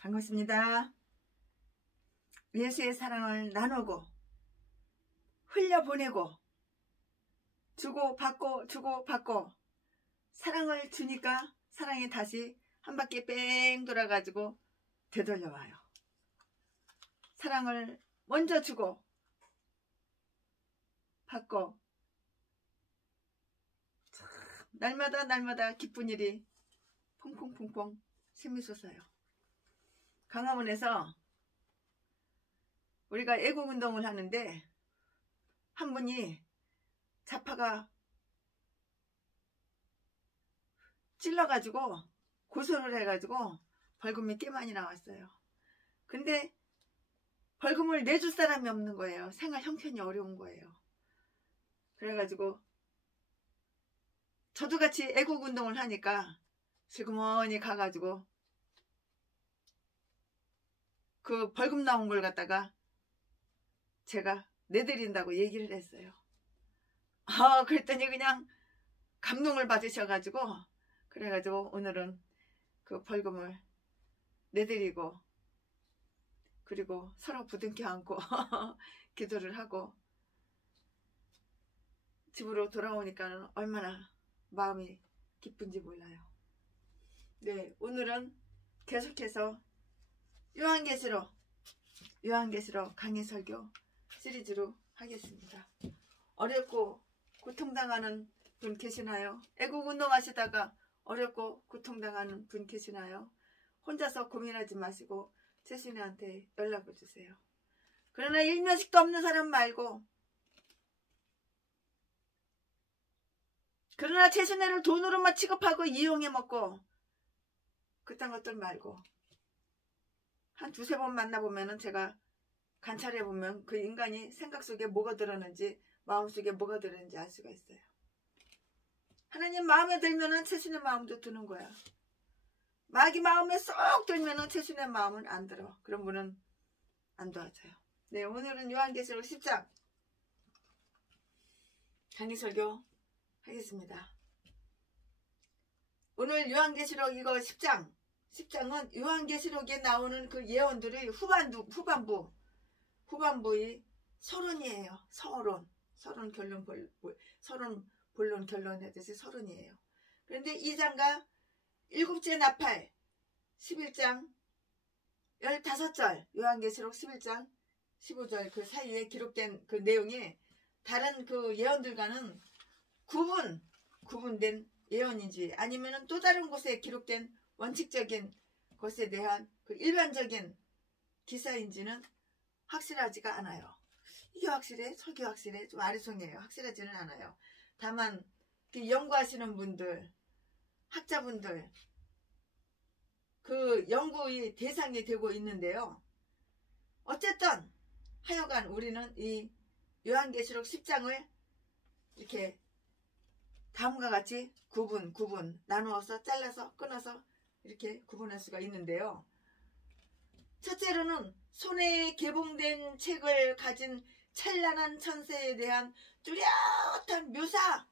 반갑습니다. 예수의 사랑을 나누고 흘려보내고 주고받고 사랑을 주니까 사랑이 다시 한 바퀴 뺑 돌아가지고 되돌려와요. 사랑을 먼저 주고 받고 참 날마다 기쁜 일이 퐁퐁퐁퐁 샘이 솟아요. 강화문에서 우리가 애국운동을 하는데 한 분이 좌파가 찔러가지고 고소를 해가지고 벌금이 꽤 많이 나왔어요. 근데 벌금을 내줄 사람이 없는 거예요. 생활 형편이 어려운 거예요. 그래가지고 저도 같이 애국운동을 하니까 슬그머니 가가지고 그 벌금 나온 걸 갖다가 제가 내드린다고 얘기를 했어요. 그랬더니 그냥 감동을 받으셔가지고 그래가지고 오늘은 그 벌금을 내드리고 그리고 서로 부둥켜 안고 기도를 하고 집으로 돌아오니까 얼마나 마음이 기쁜지 몰라요. 네, 오늘은 계속해서 요한계시록 강의 설교 시리즈로 하겠습니다. 어렵고 고통당하는 분 계시나요? 애국운동 하시다가 어렵고 고통당하는 분 계시나요? 혼자서 고민하지 마시고 최순애한테 연락을 주세요. 그러나 일면식도 없는 사람 말고, 그러나 최순애를 돈으로만 취급하고 이용해 먹고 그딴 것들 말고 한 두세 번 만나보면은 제가 관찰해보면 그 인간이 생각 속에 뭐가 들었는지 마음 속에 뭐가 들었는지 알 수가 있어요. 하나님 마음에 들면은 최순애 마음도 드는 거야. 마귀 마음에 쏙 들면은 최순애 마음은 안 들어. 그런 분은 안 도와줘요. 네, 오늘은 요한계시록 10장 강의 설교 하겠습니다. 오늘 요한계시록 이거 10장은 요한계시록에 나오는 그 예언들의 후반부의 서론이에요. 서론 결론 본론 결론 해듯이 서론이에요. 그런데 2장과 일곱째 나팔 11장 15절 요한계시록 11장 15절 그 사이에 기록된 그 내용이 다른 그 예언들과는 구분된 예언인지 아니면은 또 다른 곳에 기록된 원칙적인 것에 대한 그 일반적인 기사인지는 확실하지가 않아요. 이게 확실해? 설교 확실해? 좀 아리송해요. 확실하지는 않아요. 다만 연구하시는 분들, 학자분들 그 연구의 대상이 되고 있는데요. 어쨌든 하여간 우리는 이 요한계시록 10장을 이렇게 다음과 같이 구분 나누어서 잘라서 끊어서 이렇게 구분할 수가 있는데요. 첫째로는 손에 개봉된 책을 가진 찬란한 천사에 대한 뚜렷한 묘사.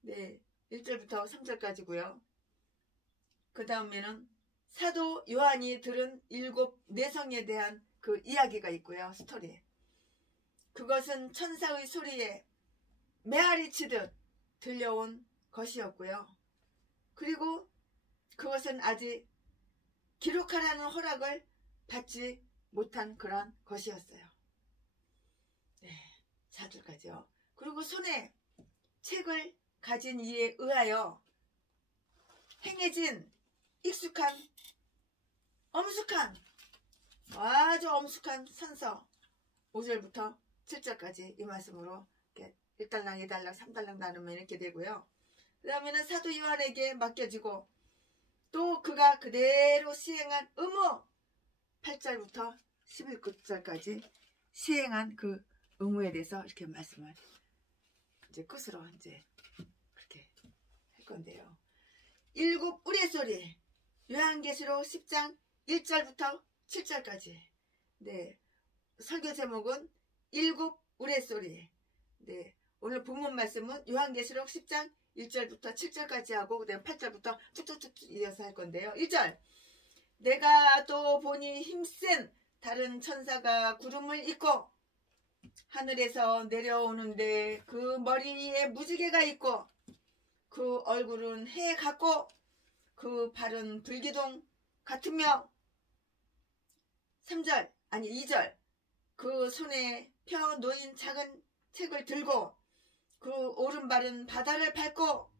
네, 1절부터 3절까지고요. 그 다음에는 사도 요한이 들은 7 내성에 대한 그 이야기가 있고요. 스토리. 그것은 천사의 소리에 메아리 치듯 들려온 것이었고요. 그리고 그것은 아직 기록하라는 허락을 받지 못한 그런 것이었어요. 네, 4절까지요. 그리고 손에 책을 가진 이에 의하여 행해진 익숙한 아주 엄숙한 선서 5절부터 7절까지 이 말씀으로 이렇게 1달랑 2달랑 3달랑 나누면 이렇게 되고요. 그 다음에는 사도 요한에게 맡겨지고 또 그가 그대로 시행한 의무 8절부터 11절까지 시행한 그 의무에 대해서 이렇게 말씀을 이제 끝으로 이제 그렇게 할 건데요. 7 우레소리 요한계시록 10장 1절부터 7절까지. 네, 설교 제목은 7 우레소리. 네, 오늘 본문 말씀은 요한계시록 10장 1절부터 7절까지 하고 그다음 8절부터 쭉쭉쭉 이어서 할 건데요. 1절 내가 또 보니 힘센 다른 천사가 구름을 입고 하늘에서 내려오는데 그 머리에 무지개가 있고 그 얼굴은 해 같고 그 발은 불기둥 같으며 2절 그 손에 펴 놓인 작은 책을 들고 그 오른발은 바다를 밟고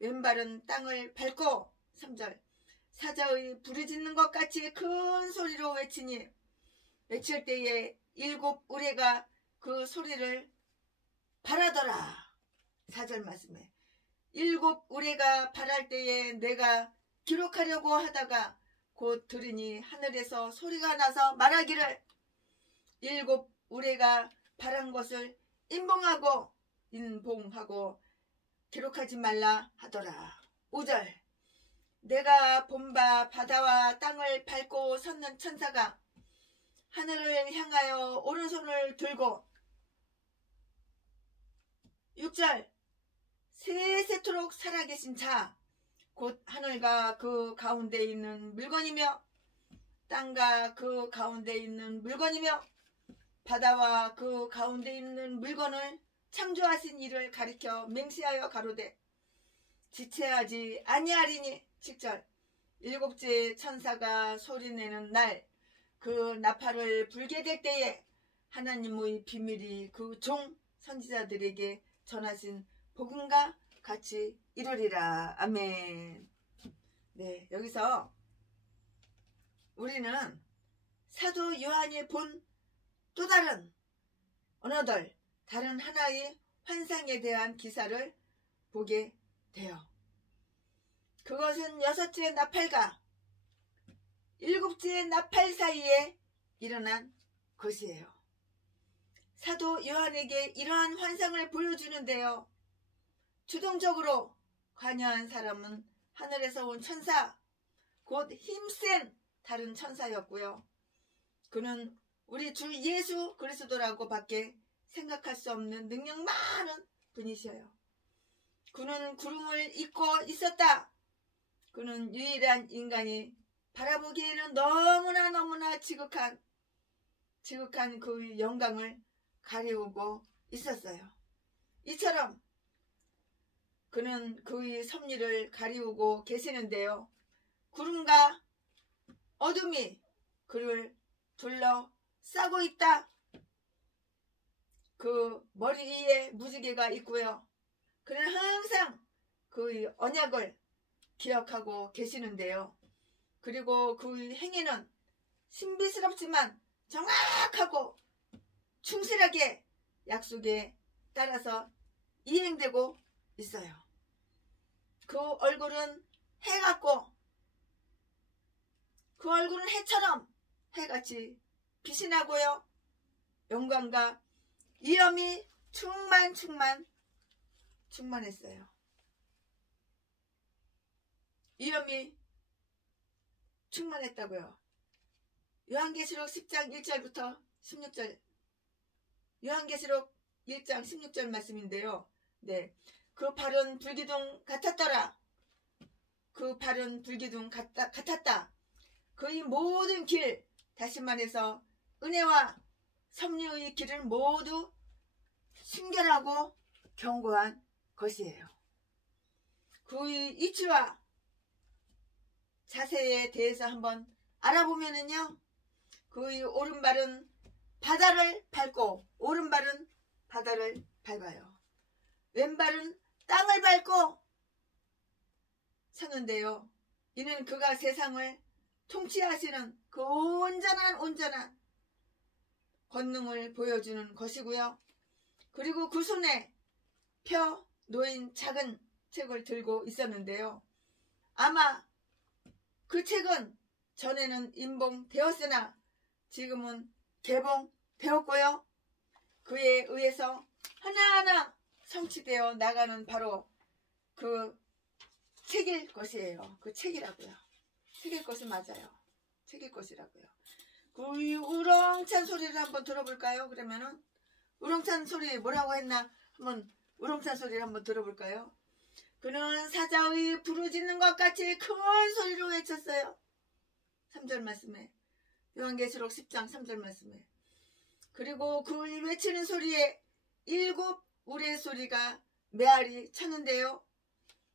왼발은 땅을 밟고 3절 사자의 부르짖는 것 같이 큰 소리로 외치니 외칠 때에 7 우레가 그 소리를 발하더라. 4절 말씀에 7 우레가 발할 때에 내가 기록하려고 하다가 곧 들으니 하늘에서 소리가 나서 말하기를 7 우레가 발한 것을 인봉하고 기록하지 말라 하더라. 5절 내가 본 바 바다와 땅을 밟고 섰는 천사가 하늘을 향하여 오른손을 들고 6절 세세토록 살아계신 자 곧 하늘과 그 가운데 있는 물건이며 땅과 그 가운데 있는 물건이며 바다와 그 가운데 있는 물건을 창조하신 이를 가리켜 맹세하여 가로되 지체하지 아니하리니 7절 7째 천사가 소리내는 날 그 나팔을 불게 될 때에 하나님의 비밀이 그 종 선지자들에게 전하신 복음과 같이 이루리라. 아멘. 네, 여기서 우리는 사도 요한이 본 또 다른 다른 하나의 환상에 대한 기사를 보게 돼요. 그것은 6째 나팔과 7째 나팔 사이에 일어난 것이에요. 사도 요한에게 이러한 환상을 보여주는데요. 주동적으로 관여한 사람은 하늘에서 온 천사, 곧 힘센 다른 천사였고요. 그는 우리 주 예수 그리스도라고 밖에 생각할 수 없는 능력 많은 분이셔요. 그는 구름을 입고 있었다. 그는 유일한 인간이 바라보기에는 너무나 지극한 그 영광을 가리우고 있었어요. 이처럼 그는 그의 섭리를 가리우고 계시는데요. 구름과 어둠이 그를 둘러싸고 있다. 그 머리 위에 무지개가 있고요. 그는 항상 그의 언약을 기억하고 계시는데요. 그리고 그의 행위는 신비스럽지만 정확하고 충실하게 약속에 따라서 이행되고 있어요. 그 얼굴은 해 같고 그 얼굴은 해처럼 해같이 빛이 나고요. 영광과 위엄이 충만했어요. 위엄이 충만했다고요. 요한계시록 10장 1절부터 16절 요한계시록 1장 16절 말씀인데요. 네, 그 발은 불기둥 같았더라. 그 발은 불기둥 같았다. 그의 모든 길, 다시 말해서 은혜와 섭리의 길을 모두 순결하고 견고한 것이에요. 그의 이치와 자세에 대해서 한번 알아보면은요, 그의 오른발은 바다를 밟고 오른발은 바다를 밟아요. 왼발은 땅을 밟고 섰는데요. 이는 그가 세상을 통치하시는 그 온전한 권능을 보여주는 것이고요. 그리고 그 손에 펴 놓인 작은 책을 들고 있었는데요. 아마 그 책은 전에는 인봉되었으나 지금은 개봉되었고요. 그에 의해서 하나하나 성취되어 나가는 바로 그 책일 것이에요. 그 책이라고요. 책일 것은 맞아요. 책일 것이라고요. 그 우렁찬 소리를 한번 들어볼까요? 그러면은 우렁찬 소리 뭐라고 했나? 한번 우렁찬 소리를 한번 들어볼까요? 그는 사자의 부르짖는 것 같이 큰 소리로 외쳤어요. 3절 말씀에, 요한계시록 10장 3절 말씀에, 그리고 그 외치는 소리에 7 우레 소리가 메아리 쳤는데요.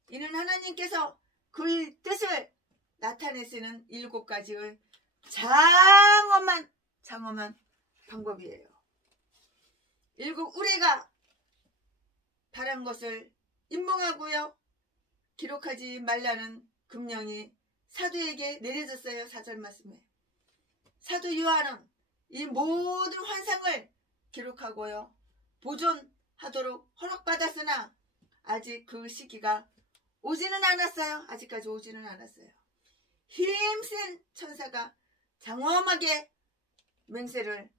이는 하나님께서 그의 뜻을 나타내시는 7가지의 장엄한 방법이에요. 7 우레가 바란 것을 임몽하고요, 기록하지 말라는 금령이 사도에게 내려졌어요. 4절 말씀에. 사도 요한은 이 모든 환상을 기록하고요, 보존하도록 허락받았으나 아직 그 시기가 오지는 않았어요. 아직까지 오지는 않았어요. 힘센 천사가 장엄하게 맹세를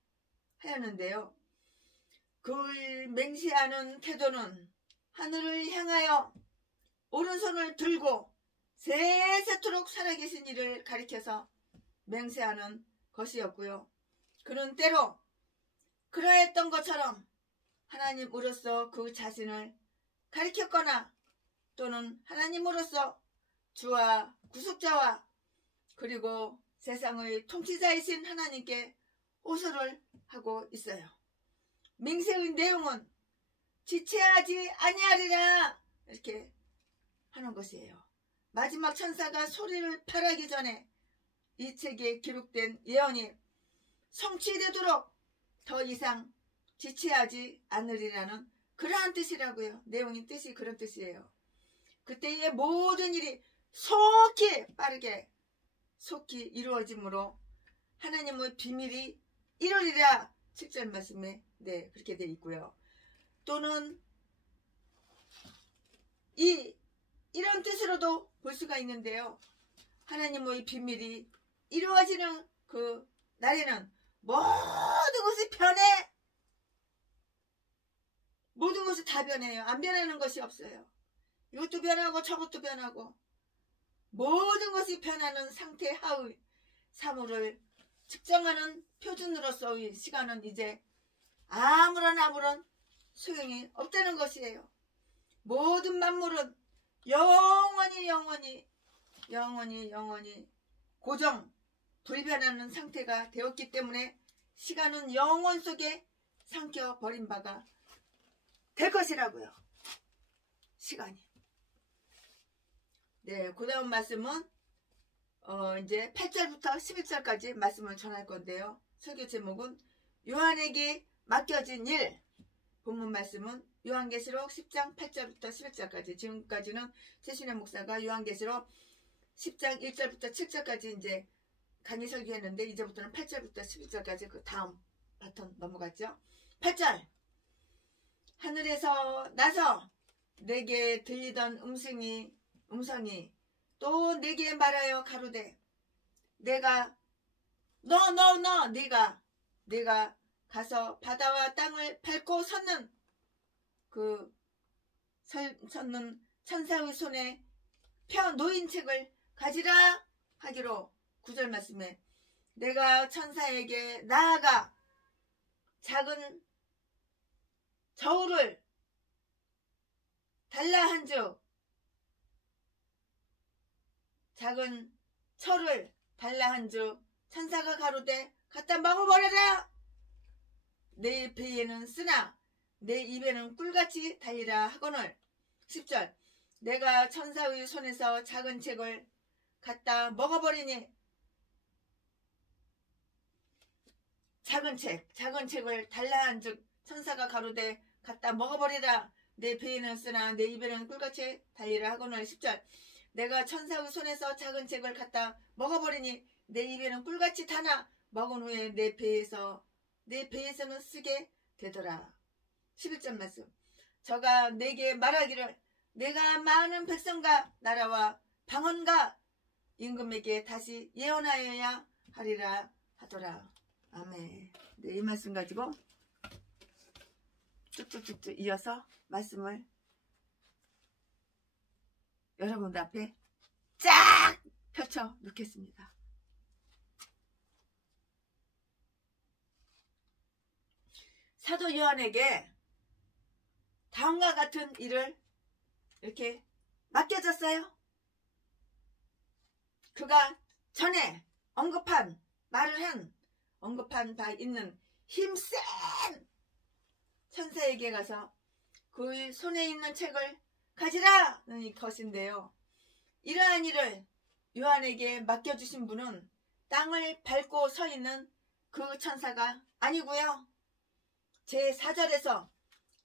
하였는데요. 그 맹세하는 태도는 하늘을 향하여 오른손을 들고 세세토록 살아계신 이를 가리켜서 맹세하는 것이었고요. 그는 때로 그러했던 것처럼 하나님으로서 그 자신을 가리켰거나 또는 하나님으로서 주와 구속자와 그리고 세상의 통치자이신 하나님께 호소를 하고 있어요. 맹세의 내용은 지체하지 아니하리라 이렇게 하는 것이에요. 마지막 천사가 소리를 발하기 전에 이 책에 기록된 예언이 성취되도록 더 이상 지체하지 않으리라는 그러한 뜻이라고요. 내용인 뜻이 그런 뜻이에요. 그때의 모든 일이 속히 빠르게 속히 이루어지므로 하나님의 비밀이 이루리라 7절 말씀에 그렇게 되어 있고요. 또는 이런 뜻으로도 볼 수가 있는데요. 하나님의 비밀이 이루어지는 그 날에는 모든 것이 변해. 모든 것이 다 변해요. 안 변하는 것이 없어요. 이것도 변하고 저것도 변하고 모든 것이 변하는 상태 하의 사물을 측정하는 표준으로서의 시간은 이제 아무런 소용이 없다는 것이에요. 모든 만물은 영원히 고정 불변하는 상태가 되었기 때문에 시간은 영원 속에 삼켜버린 바가 될 것이라고요. 시간이. 그 다음 말씀은 이제 8절부터 11절까지 말씀을 전할 건데요. 설교 제목은 요한에게 맡겨진 일. 본문 말씀은 요한계시록 10장 8절부터 11절까지. 지금까지는 최신의 목사가 요한계시록 10장 1절부터 7절까지 이제 강의 설교했는데 이제부터는 8절부터 11절까지 그 다음 바톤 넘어갔죠. 8절. 하늘에서 나서 내게 들리던 음성이 또 내게 말하여 가로되 내가 네가 가서 바다와 땅을 밟고 섰는 천사의 손에 펴 놓인 책을 가지라 하기로 9절 말씀에 내가 천사에게 나아가 작은 저울을 달라 한즉 작은 철을 달라 한즉 천사가 가로되 갖다 먹어버려라. 내 배에는 쓰나 내 입에는 꿀같이 달리라 하거늘. 10절 내가 천사의 손에서 작은 책을 갖다 먹어버리니 작은 책을 달라 한즉 천사가 가로되 갖다 먹어버리라. 내 배에는 쓰나 내 입에는 꿀같이 달리라 하거늘. 10절 내가 천사의 손에서 작은 책을 갖다 먹어버리니 내 입에는 꿀같이 타나 먹은 후에 내 배에서는 쓰게 되더라. 11절 말씀 저가 내게 말하기를 내가 많은 백성과 나라와 방언과 임금에게 다시 예언하여야 하리라 하더라. 아멘. 이 말씀 가지고 쭉쭉쭉쭉 이어서 말씀을 여러분들 앞에 쫙 펼쳐 놓겠습니다. 사도 요한에게 다음과 같은 일을 이렇게 맡겨졌어요. 그가 전에 언급한 바 있는 힘센 천사에게 가서 그 손에 있는 책을 가지라는 것인데요. 이러한 일을 요한에게 맡겨주신 분은 땅을 밟고 서 있는 그 천사가 아니고요. 제4절에서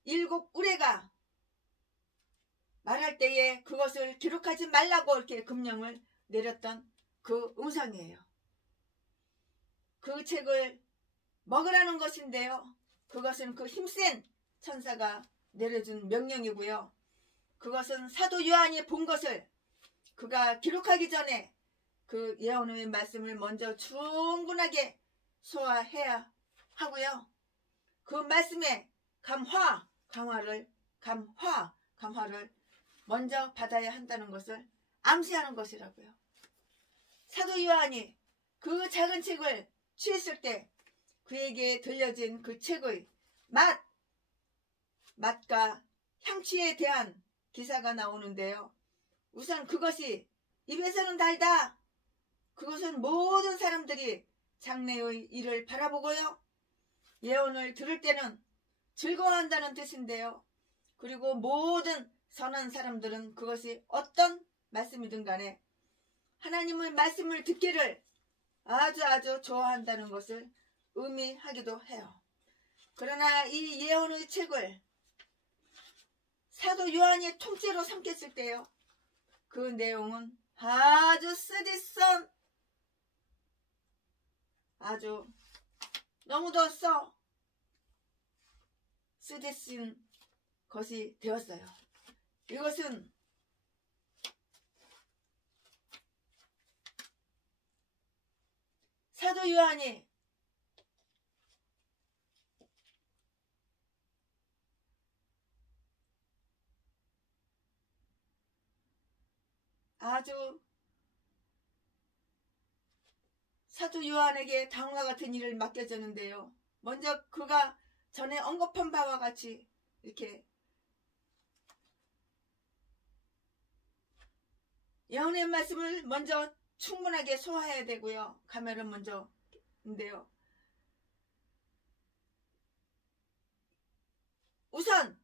7 우레가 말할 때에 그것을 기록하지 말라고 이렇게 금령을 내렸던 그 음성이에요. 그 책을 먹으라는 것인데요. 그것은 그 힘센 천사가 내려준 명령이고요. 그것은 사도 요한이 본 것을 그가 기록하기 전에 그 예언의 말씀을 먼저 충분하게 소화해야 하고요. 그 말씀의 감화를 먼저 받아야 한다는 것을 암시하는 것이라고요. 사도 요한이 그 작은 책을 취했을 때 그에게 들려진 그 책의 맛과 향취에 대한 기사가 나오는데요. 우선 그것이 입에서는 달다. 그것은 모든 사람들이 장래의 일을 바라보고요. 예언을 들을 때는 즐거워한다는 뜻인데요. 그리고 모든 선한 사람들은 그것이 어떤 말씀이든 간에 하나님의 말씀을 듣기를 아주 좋아한다는 것을 의미하기도 해요. 그러나 이 예언의 책을 사도 요한이 통째로 삼켰을 때요. 그 내용은 아주 쓰디쓴 아주 너무도 쓰디쓴 것이 되었어요. 이것은 사도 요한이 아주 사도 요한에게 다음과 같은 일을 맡겨졌는데요. 먼저 그가 전에 언급한 바와 같이 이렇게 예언의 말씀을 먼저 충분하게 소화해야 되고요. 가면은 먼저인데요. 우선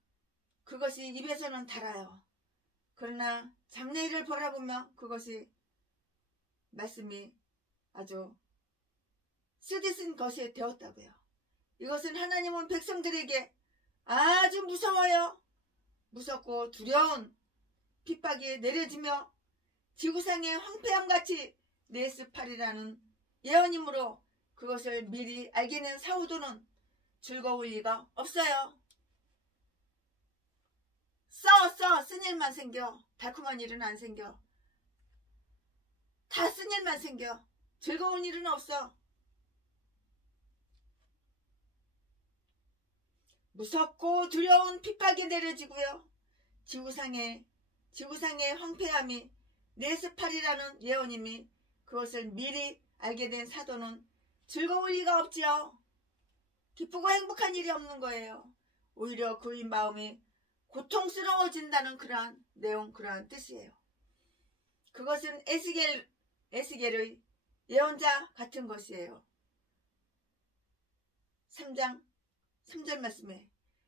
그것이 입에서는 달아요. 그러나 장래일을 바라보며 그것이 말씀이 아주 쓰디쓴 것이 되었다고요. 이것은 하나님은 백성들에게 아주 무서워요. 무섭고 두려운 핍박이 내려지며 지구상의 황폐함같이 네스팔이라는 예언이므로 그것을 미리 알게 된 사우도는 즐거울 리가 없어요. 쓴 일만 생겨. 달콤한 일은 안 생겨. 다 쓴 일만 생겨. 즐거운 일은 없어. 무섭고 두려운 핍박이 내려지고요. 지구상의 황폐함이 네스팔이라는 예언임이 그것을 미리 알게 된 사도는 즐거울 리가 없지요. 기쁘고 행복한 일이 없는 거예요. 오히려 그의 마음이 고통스러워진다는 그러한 내용, 그러한 뜻이에요. 그것은 에스겔의 예언자 같은 것이에요. 3장 3절 말씀에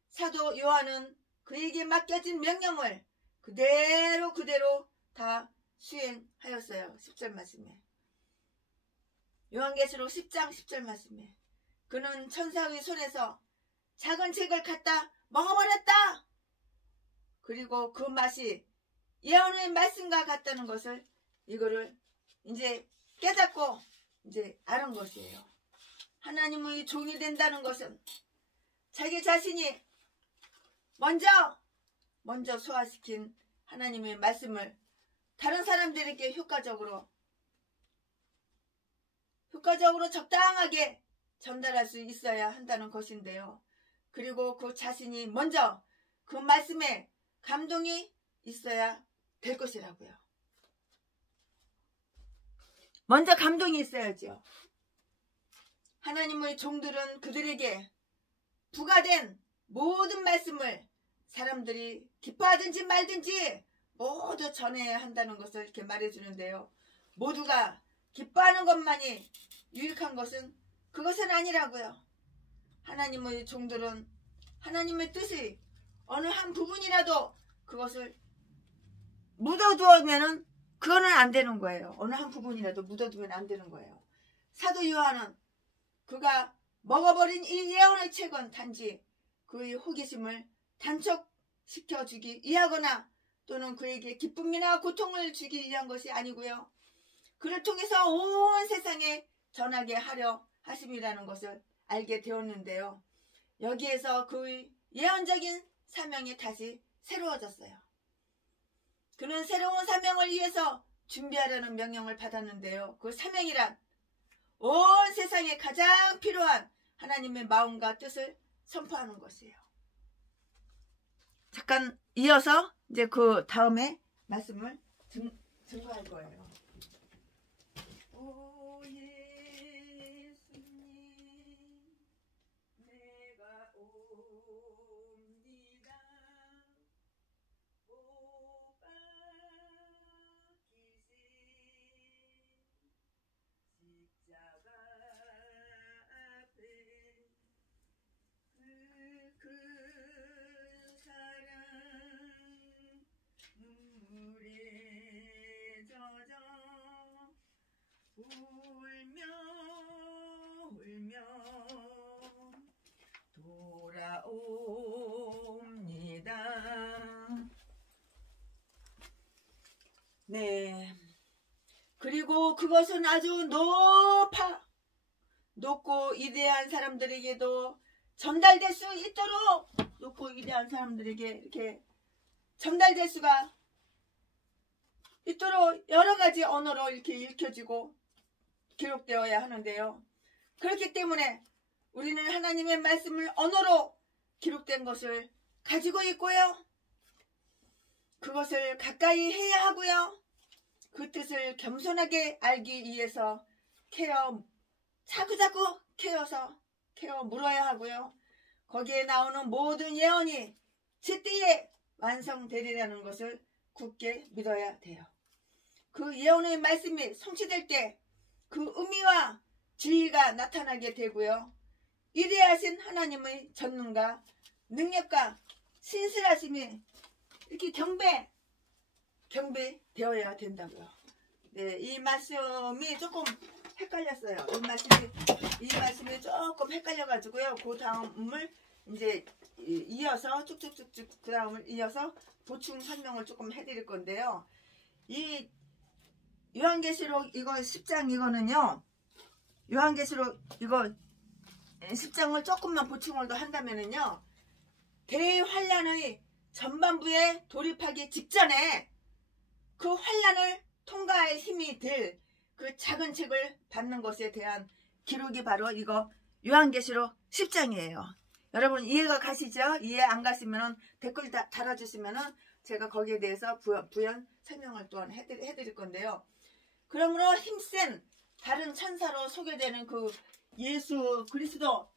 사도 요한은 그에게 맡겨진 명령을 그대로 다 수행하였어요. 10절 말씀에 요한계시록 10장 10절 말씀에 그는 천사의 손에서 작은 책을 갖다 먹어버렸다. 그리고 그 맛이 예언의 말씀과 같다는 것을 이거를 이제 깨닫고 이제 아는 것이에요. 하나님의 종이 된다는 것은 자기 자신이 먼저 소화시킨 하나님의 말씀을 다른 사람들에게 효과적으로 적당하게 전달할 수 있어야 한다는 것인데요. 그리고 그 자신이 먼저 그 말씀에 감동이 있어야 될 것이라고요. 먼저 감동이 있어야죠. 하나님의 종들은 그들에게 부과된 모든 말씀을 사람들이 기뻐하든지 말든지 모두 전해야 한다는 것을 이렇게 말해주는데요. 모두가 기뻐하는 것만이 유익한 것은 그것은 아니라고요. 하나님의 종들은 하나님의 뜻이 어느 한 부분이라도 그것을 묻어두면은 그거는 안 되는 거예요. 어느 한 부분이라도 묻어두면 안 되는 거예요. 사도 요한은 그가 먹어버린 이 예언의 책은 단지 그의 호기심을 단축시켜주기 위하거나 또는 그에게 기쁨이나 고통을 주기 위한 것이 아니고요. 그를 통해서 온 세상에 전하게 하려 하심이라는 것을 알게 되었는데요. 여기에서 그의 예언적인 사명이 다시 새로워졌어요. 그는 새로운 사명을 위해서 준비하려는 명령을 받았는데요. 그 사명이란 온 세상에 가장 필요한 하나님의 마음과 뜻을 선포하는 것이에요. 잠깐 이어서 이제 그 다음에 말씀을 증거할 거예요. 오 예수님 내가 옵니다. 못 박히신 십자가 앞에 그 사랑 눈물에 젖어 울며 돌아옵니다. 네. 그리고 그것은 아주 높고 위대한 사람들에게도 전달될 수 있도록 높고 위대한 사람들에게 이렇게 전달될 수가 있도록 여러 가지 언어로 이렇게 읽혀지고 기록되어야 하는데요. 그렇기 때문에 우리는 하나님의 말씀을 언어로 기록된 것을 가지고 있고요. 그것을 가까이 해야 하고요. 그 뜻을 겸손하게 알기 위해서 자꾸자꾸 케어 물어야 하고요. 거기에 나오는 모든 예언이 제때에 완성되리라는 것을 굳게 믿어야 돼요. 그 예언의 말씀이 성취될 때 그 의미와 진리가 나타나게 되고요. 위대하신 하나님의 전능과 능력과 신실하심이 이렇게 경배되어야 된다고요. 네, 이 말씀이 조금 헷갈렸어요. 이 말씀이 조금 헷갈려가지고요. 그 다음을 이제 이어서 쭉쭉쭉쭉 그 다음을 이어서 보충 설명을 조금 해드릴 건데요. 이 요한계시록 이거 10장 이거는요. 요한계시록 이거 10장을 조금만 보충을 더 한다면은요. 대환란의 전반부에 돌입하기 직전에 그 환란을 통과할 힘이 될 그 작은 책을 받는 것에 대한 기록이 바로 이거 요한계시록 10장이에요. 여러분 이해가 가시죠? 이해 안 가시면 댓글 달아주시면 제가 거기에 대해서 부연 설명을 또한 해드릴 건데요. 그러므로 힘센 다른 천사로 소개되는 그 예수 그리스도의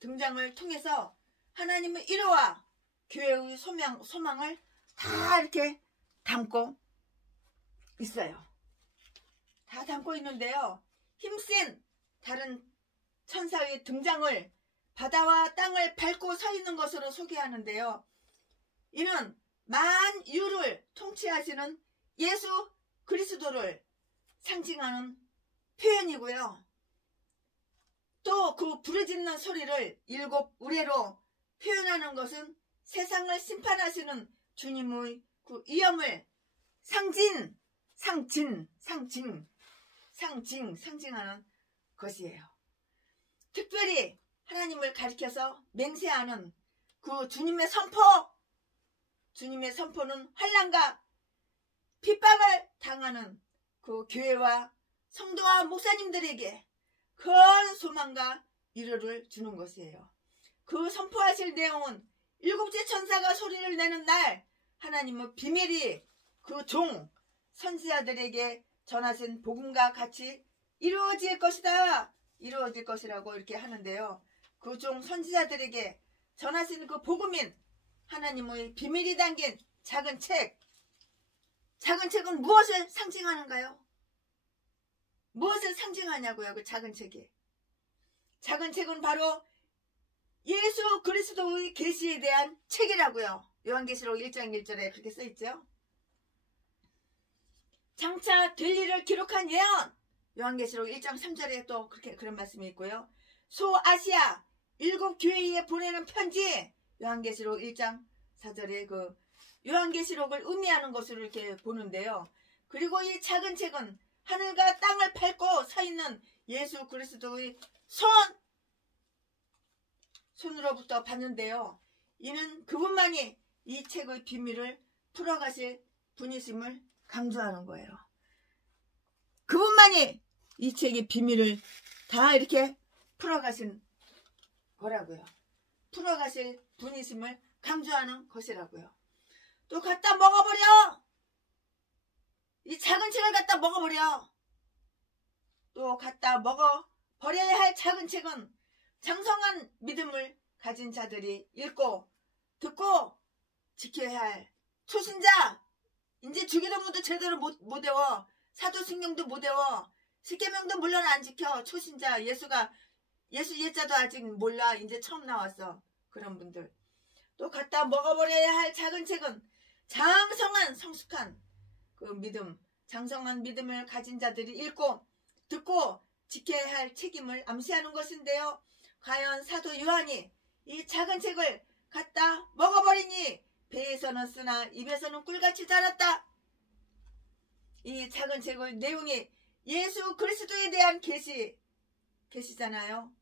등장을 통해서 하나님의 일호와 교회의 소망을 다 이렇게 담고 있어요. 다 담고 있는데요. 힘센 다른 천사의 등장을 바다와 땅을 밟고 서 있는 것으로 소개하는데요. 이는 만유를 통치하시는 예수 그리스도를 상징하는 표현이고요. 또 그 부르짖는 소리를 7 우레로 표현하는 것은 세상을 심판하시는 주님의 그 위엄을 상징하는 것이에요. 특별히 하나님을 가리켜서 맹세하는 그 주님의 선포는 환난과 핍박을 당하는 그 교회와 성도와 목사님들에게 큰 소망과 위로를 주는 것이에요. 그 선포하실 내용은 7째 천사가 소리를 내는 날 하나님의 비밀이 그 선지자들에게 전하신 복음과 같이 이루어질 것이라고 이렇게 하는데요. 그 선지자들에게 전하신 그 복음인 하나님의 비밀이 담긴 작은 책, 작은 책은 무엇을 상징하는가요? 무엇을 상징하냐고요, 그 작은 책이. 작은 책은 바로 예수 그리스도의 계시에 대한 책이라고요. 요한계시록 1장 1절에 그렇게 써있죠. 장차 될 일을 기록한 예언, 요한계시록 1장 3절에 또 그렇게 그런 말씀이 있고요. 소아시아 7 교회에 보내는 편지, 요한계시록 1장 4절에 그 요한계시록을 의미하는 것으로 이렇게 보는데요. 그리고 이 작은 책은 하늘과 땅을 밟고 서 있는 예수 그리스도의 손으로부터 받는데요. 이는 그분만이 이 책의 비밀을 풀어가실 분이심을 강조하는 거예요. 그분만이 이 책의 비밀을 다 이렇게 풀어가신 거라고요. 풀어가실 분이심을 강조하는 것이라고요. 또 갖다 먹어버려. 이 작은 책을 갖다 먹어버려. 또 갖다 먹어버려야 할 작은 책은 장성한 믿음을 가진 자들이 읽고 듣고 지켜야 할 초신자, 이제 주기도문도 제대로 못 외워, 사도신경도 못 외워, 십계명도 물론 안 지켜. 초신자, 예수 예자도 아직 몰라. 이제 처음 나왔어. 그런 분들. 또 갖다 먹어버려야 할 작은 책은 장성한 성숙한 그 믿음, 장성한 믿음을 가진 자들이 읽고 듣고 지켜야 할 책임을 암시하는 것인데요. 과연 사도 요한이 이 작은 책을 갖다 먹어버리니 배에서는 쓰나 입에서는 꿀같이 자랐다. 이 작은 책의 내용이 예수 그리스도에 대한 계시잖아요.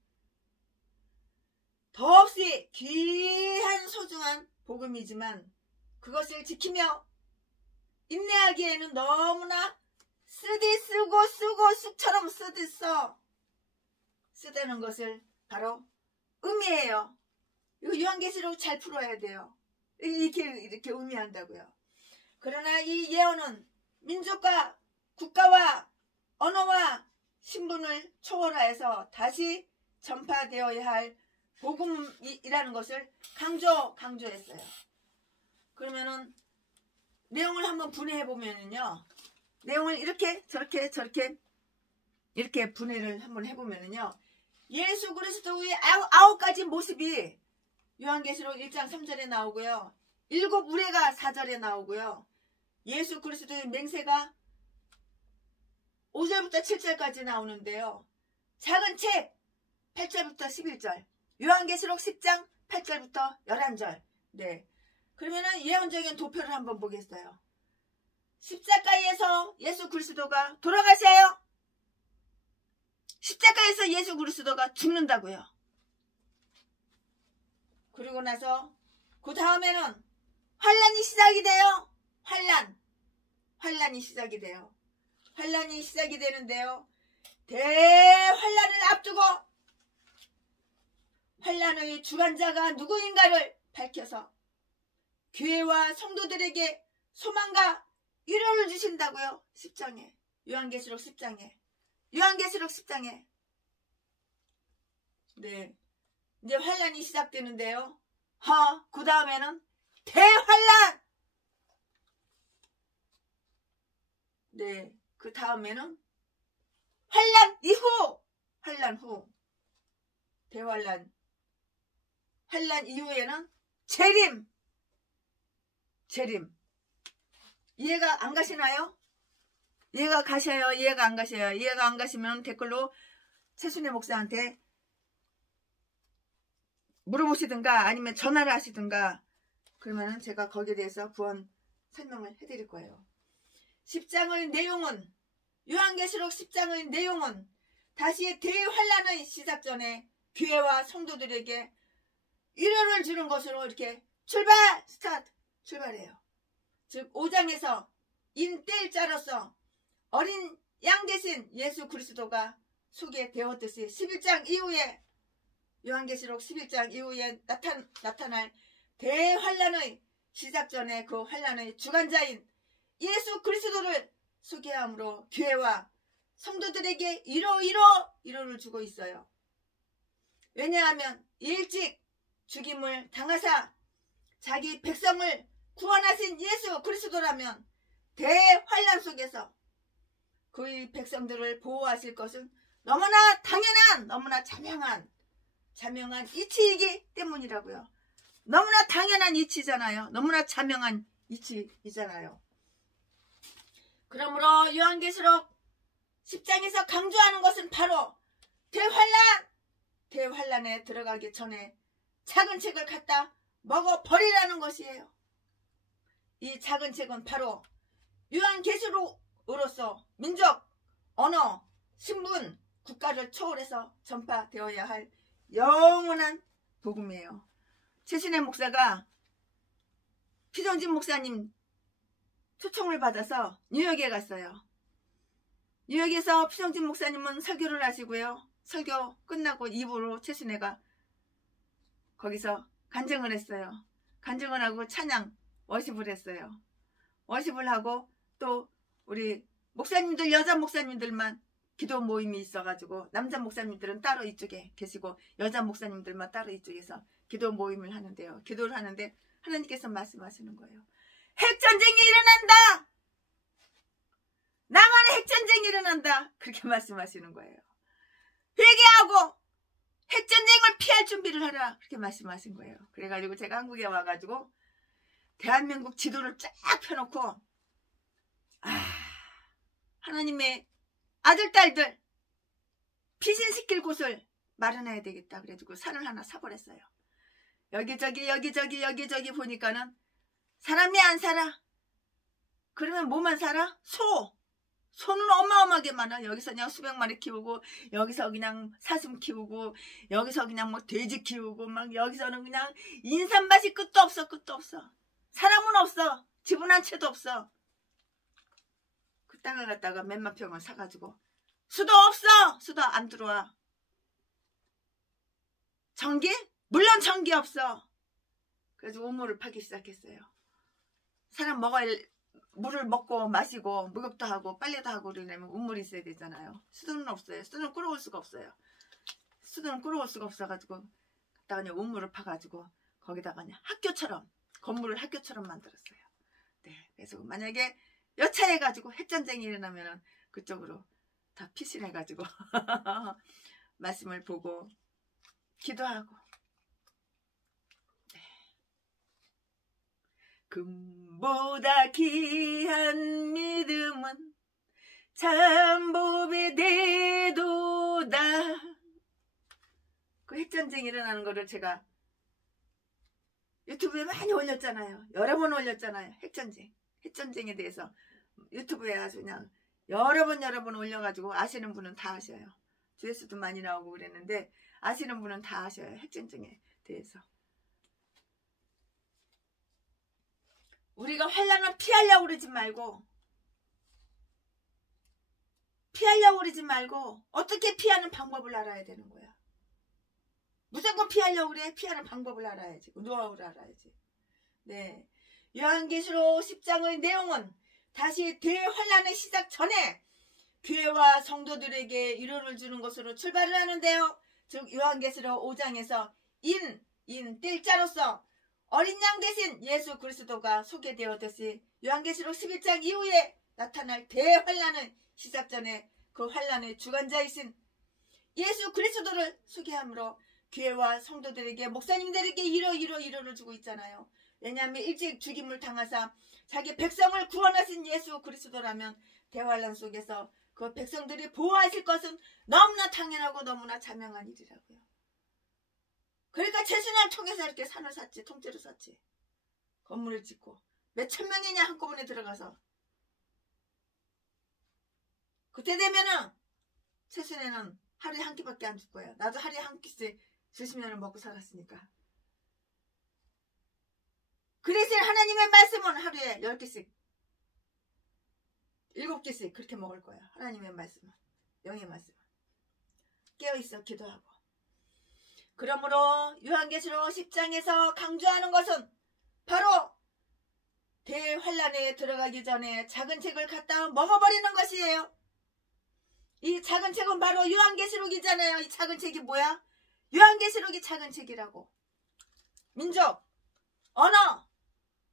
더없이 귀한 소중한 복음이지만 그것을 지키며 인내하기에는 너무나 쓰고 쑥처럼 쓰다는 것을 바로 의미해요. 이거 요한계시록 잘 풀어야 돼요. 이렇게 의미한다고요. 그러나 이 예언은 민족과 국가와 언어와 신분을 초월하여서 다시 전파되어야 할 복음이라는 것을 강조했어요. 그러면은 내용을 한번 분해해 보면은요, 내용을 이렇게 저렇게 이렇게 분해를 한번 해보면은요, 예수 그리스도의 9가지 모습이 요한계시록 1장 3절에 나오고요, 7 우레가 4절에 나오고요, 예수 그리스도의 맹세가 5절부터 7절까지 나오는데요, 작은 책 8절부터 11절, 요한계시록 10장 8절부터 11절. 네. 그러면은 예언적인 도표를 한번 보겠어요. 십자가에서 예수 그리스도가 돌아가셔요. 십자가에서 예수 그리스도가 죽는다고요. 그리고 나서 그 다음에는 환란이 시작이 돼요. 환란이 시작이 돼요. 환란이 시작이 되는데요. 대환란을 앞두고 환란의 주관자가 누구인가를 밝혀서 교회와 성도들에게 소망과 위로를 주신다고요. 10장에. 요한계시록 10장에. 네. 이제 환란이 시작되는데요. 그 다음에는 대환란. 네. 그 다음에는 환란 후. 대환란. 환란 이후에는 재림. 이해가 안 가시나요? 이해가 가셔요? 이해가 안 가셔요? 이해가 안 가시면 댓글로 최순애 목사한테 물어보시든가 아니면 전화를 하시든가, 그러면 제가 거기에 대해서 구원 설명을 해드릴 거예요. 10장의 내용은, 요한계시록 10장의 내용은 다시 대환란의 시작 전에 교회와 성도들에게 위로를 주는 것으로 이렇게 출발해요. 즉 5장에서 인때일자로서 어린 양 대신 예수 그리스도가 소개되었듯이 11장 이후에, 요한계시록 11장 이후에 나타날 대환란의 시작 전에 그 환란의 주관자인 예수 그리스도를 소개함으로 교회와 성도들에게 위로를 주고 있어요. 왜냐하면 일찍 죽임을 당하사 자기 백성을 구원하신 예수 그리스도라면 대환란 속에서 그의 백성들을 보호하실 것은 너무나 당연한, 너무나 자명한 이치이기 때문이라고요. 너무나 당연한 이치잖아요. 너무나 자명한 이치이잖아요. 그러므로 요한계시록 10장에서 강조하는 것은 바로 대환란에 들어가기 전에 작은 책을 갖다 먹어버리라는 것이에요. 이 작은 책은 바로 요한계시록으로서 민족, 언어, 신분, 국가를 초월해서 전파되어야 할 영원한 복음이에요. 최신의 목사가 피정진 목사님 초청을 받아서 뉴욕에 갔어요. 뉴욕에서 피정진 목사님은 설교를 하시고요. 설교 끝나고 2부로 최신혜가 거기서 간증을 했어요. 간증을 하고 찬양 워십을 했어요. 워십을 하고 또 우리 목사님들, 여자 목사님들만 기도 모임이 있어가지고 남자 목사님들은 따로 이쪽에 계시고 여자 목사님들만 따로 이쪽에서 기도 모임을 하는데요. 기도를 하는데 하나님께서 말씀하시는 거예요. 핵전쟁이 일어난다. 남한에 핵전쟁이 일어난다. 그렇게 말씀하시는 거예요. 회개하고 핵전쟁을 피할 준비를 하라. 그렇게 말씀하신 거예요. 그래가지고 제가 한국에 와가지고 대한민국 지도를 쫙 펴놓고 하나님의 아들, 딸들 피신시킬 곳을 마련해야 되겠다. 그래가지고 산을 하나 사버렸어요. 여기저기 보니까는 사람이 안 살아. 그러면 뭐만 살아? 소는 어마어마하게 많아. 여기서 그냥 수백 마리 키우고, 여기서 그냥 사슴 키우고, 여기서 그냥 뭐 돼지 키우고, 막 여기서는 그냥 인삼밭이 끝도 없어. 사람은 없어. 집은 한 채도 없어. 그 땅을 갖다가 몇만 평을 사가지고 수도 없어. 수도 안 들어와. 전기? 물론 전기 없어. 그래서 우물을 파기 시작했어요. 사람 물을 먹고 마시고 목욕도 하고 빨래도 하고 그러려면 우물이 있어야 되잖아요. 수도는 없어요. 수도는 끌어올 수가 없어요. 수도는 끌어올 수가 없어가지고 갖다가 그냥 우물을 파가지고 거기다가 그냥 학교처럼 건물을 학교처럼 만들었어요. 네, 그래서 만약에 여차해가지고 핵전쟁이 일어나면은 그쪽으로 다 피신해가지고 말씀을 보고 기도하고. 네. 금보다 귀한 믿음은 참복이 되도다. 그 핵전쟁이 일어나는 거를 제가 유튜브에 많이 올렸잖아요. 여러 번 올렸잖아요. 핵전쟁에 대해서 유튜브에 아주 그냥 여러 번 올려가지고 아시는 분은 다 아셔요. 조회수도 많이 나오고 그랬는데 아시는 분은 다 아셔요. 핵전쟁에 대해서. 우리가 환란을 피하려고 그러지 말고 어떻게 피하는 방법을 알아야 되는 거야. 무조건 피하려고 그래. 피하는 방법을 알아야지. 노하우를 알아야지. 네. 요한계시록 10장의 내용은 다시 대환란의 시작 전에 교회와 성도들에게 위로를 주는 것으로 출발을 하는데요. 즉 요한계시록 5장에서 띨자로서 어린 양 대신 예수 그리스도가 소개되었듯이 요한계시록 11장 이후에 나타날 대환란의 시작 전에 그 환란의 주관자이신 예수 그리스도를 소개함으로 교회와 성도들에게 목사님들에게 위로를 주고 있잖아요. 왜냐하면 일찍 죽임을 당하사 자기 백성을 구원하신 예수 그리스도라면 대환란 속에서 그 백성들이 보호하실 것은 너무나 당연하고 너무나 자명한 일이라고요. 그러니까 최순환을 통해서 이렇게 산을 샀지. 통째로 샀지. 건물을 짓고 몇천 명이냐 한꺼번에 들어가서. 그때 되면은 최순환은 하루에 한 끼밖에 안 줄 거예요. 나도 하루에 한 끼씩 수십 년을 먹고 살았으니까. 그래서 하나님의 말씀은 하루에 10개씩 7개씩 그렇게 먹을 거야. 하나님의 말씀은, 영의 말씀은. 깨어있어 기도하고. 그러므로 요한계시록 10장에서 강조하는 것은 바로 대환란에 들어가기 전에 작은 책을 갖다 먹어버리는 것이에요. 이 작은 책은 바로 요한계시록이잖아요. 이 작은 책이 뭐야? 요한계시록이 작은 책이라고. 민족, 언어,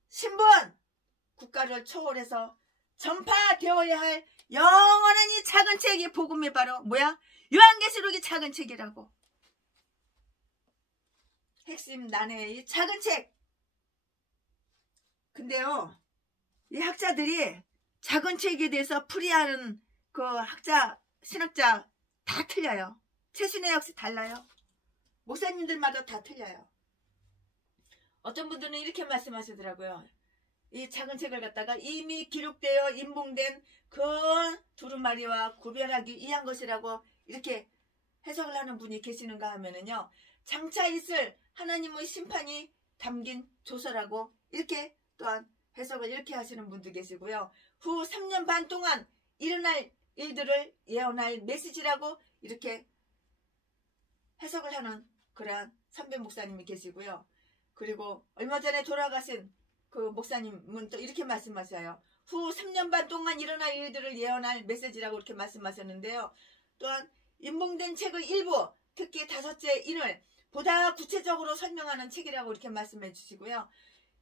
신분, 국가를 초월해서 전파되어야 할 영원한 이 작은 책이 복음이 바로 뭐야? 요한계시록이 작은 책이라고. 핵심 난해의 이 작은 책. 근데요, 이 학자들이 작은 책에 대해서 풀이하는 그 학자, 신학자 다 틀려요. 최신의 역시 달라요. 목사님들마다 다 틀려요. 어떤 분들은 이렇게 말씀하시더라고요. 이 작은 책을 갖다가 이미 기록되어 인봉된 그 두루마리와 구별하기 위한 것이라고 이렇게 해석을 하는 분이 계시는가 하면은요, 장차 있을 하나님의 심판이 담긴 조서라고 이렇게 또한 해석을 이렇게 하시는 분도 계시고요. 후 3년 반 동안 일어날 일들을 예언할 메시지라고 이렇게 해석을 하는 그러한 선배 목사님이 계시고요. 그리고 얼마 전에 돌아가신 그 목사님은 또 이렇게 말씀하셔요. 후 3년 반 동안 일어날 일들을 예언할 메시지라고 이렇게 말씀하셨는데요. 또한 인봉된 책의 일부, 특히 5째 인을 보다 구체적으로 설명하는 책이라고 이렇게 말씀해 주시고요.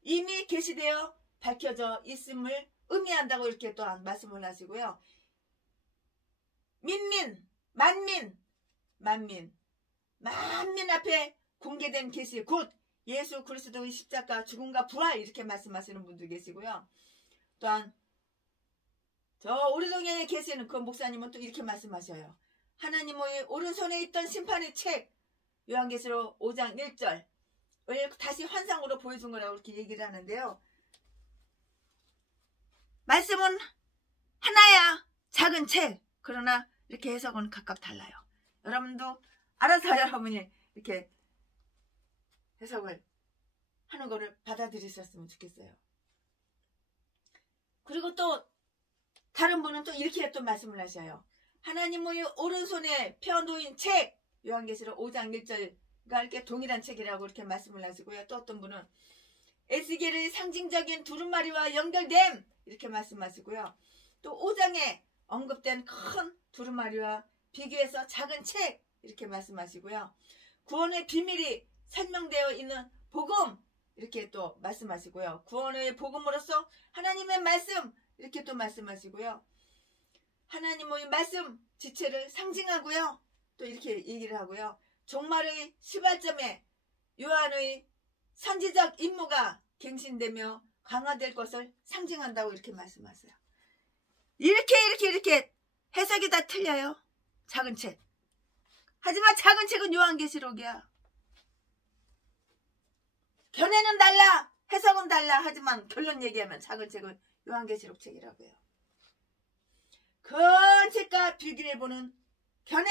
이미 계시되어 밝혀져 있음을 의미한다고 이렇게 또한 말씀을 하시고요. 만민 앞에 공개된 계시, 곧 예수 그리스도의 십자가 죽음과 부활 이렇게 말씀하시는 분도 계시고요. 또한 저 우리 동네에 계시는 그 목사님은 또 이렇게 말씀하셔요. 하나님의 오른손에 있던 심판의 책, 요한계시록 5장 1절을 다시 환상으로 보여준 거라고 이렇게 얘기를 하는데요. 말씀은 하나야, 작은 책. 그러나 이렇게 해석은 각각 달라요. 여러분도 알아서 여러분이 이렇게 해석을 하는 거를 받아들이셨으면 좋겠어요. 그리고 또 다른 분은 또 이렇게 또 말씀을 하셔요. 하나님의 오른손에 펴놓인 책, 요한계시록 5장 1절과 이렇게 동일한 책이라고 이렇게 말씀을 하시고요. 또 어떤 분은 에스겔의 상징적인 두루마리와 연결됨 이렇게 말씀하시고요. 또 5장에 언급된 큰 두루마리와 비교해서 작은 책 이렇게 말씀하시고요. 구원의 비밀이 설명되어 있는 복음 이렇게 또 말씀하시고요. 구원의 복음으로서 하나님의 말씀 이렇게 또 말씀하시고요. 하나님의 말씀 지체를 상징하고요. 또 이렇게 얘기를 하고요. 종말의 시발점에 요한의 선지적 임무가 갱신되며 강화될 것을 상징한다고 이렇게 말씀하세요. 이렇게 해석이 다 틀려요. 작은 책. 하지만 작은 책은 요한계시록이야. 견해는 달라, 해석은 달라. 하지만 결론 얘기하면 작은 책은 요한계시록 책이라고요. 큰 책과 비교해보는 견해.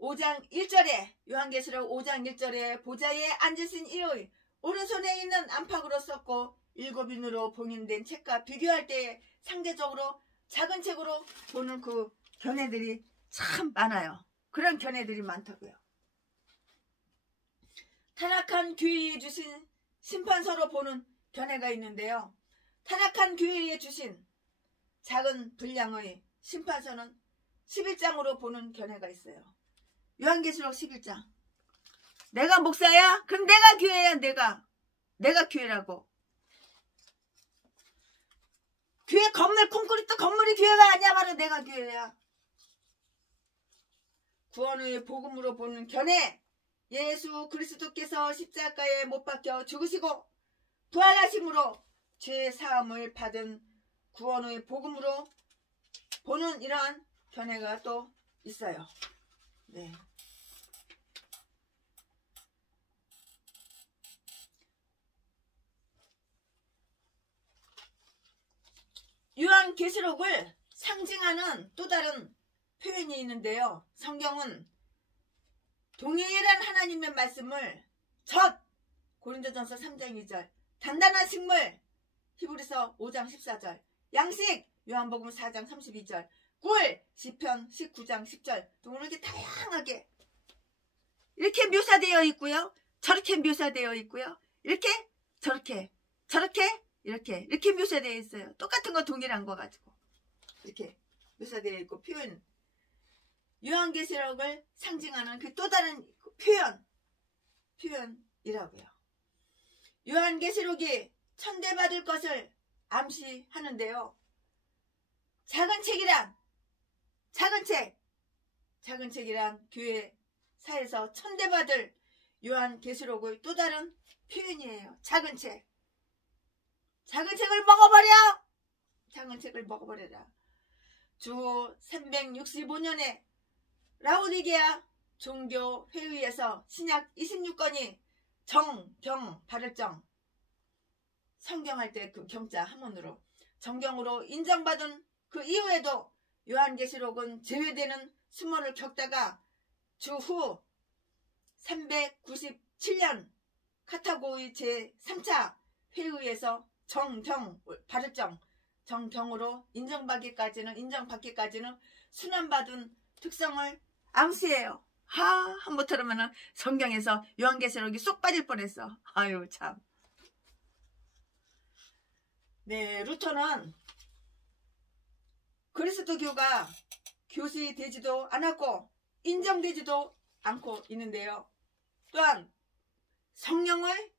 5장 1절에 요한계시록 5장 1절에 보좌에 앉으신 이의 오른손에 있는 안팎으로 썼고 7인으로 봉인된 책과 비교할 때에 상대적으로 작은 책으로 보는 그 견해들이 참 많아요. 그런 견해들이 많다고요. 타락한 교회에 주신 심판서로 보는 견해가 있는데요. 타락한 교회에 주신 작은 분량의 심판서는 11장으로 보는 견해가 있어요. 요한계시록 11장. 내가 목사야? 그럼 내가 교회야. 내가 교회라고. 교회 건물, 콘크리트 건물이 교회가 아니야. 바로 내가 교회야. 구원의 복음으로 보는 견해. 예수 그리스도께서 십자가에 못 박혀 죽으시고 부활하심으로 죄 사함을 받은 구원의 복음으로 보는 이러한 견해가 또 있어요. 네. 요한계시록을 상징하는 또 다른 표현이 있는데요. 성경은 동일한 하나님의 말씀을 젖 고린도전서 3장 2절, 단단한 식물 히브리서 5장 14절, 양식 요한복음 4장 32절, 꿀 시편 19장 10절 등 이렇게 다양하게 이렇게 묘사되어 있고요. 저렇게 묘사되어 있고요. 이렇게 저렇게 이렇게 묘사되어 있어요. 똑같은 거 동일한 거 가지고 이렇게 묘사되어 있고 표현. 요한계시록을 상징하는 그 또 다른 표현이라고요. 요한계시록이 천대받을 것을 암시하는데요. 작은 책이란 작은 책이란 교회사에서 천대받을 요한계시록의 또 다른 표현이에요. 작은 책을 먹어버려. 작은 책을 먹어버려라. 주 365년에 라오디게아 종교회의에서 신약 26권이 발을정 성경할 때 그 경자 한문으로 정경으로 인정받은 그 이후에도 요한계시록은 제외되는 수모를 겪다가 주후 397년 카타고의 제3차 회의에서 정경으로 인정받기까지는 순환받은 특성을 암시해요. 한번 들으면은 성경에서 요한계시록이 쏙 빠질 뻔했어. 아유 참. 네, 루터는 그리스도교가 교시되지도 않았고 인정되지도 않고 있는데요. 또한 성령의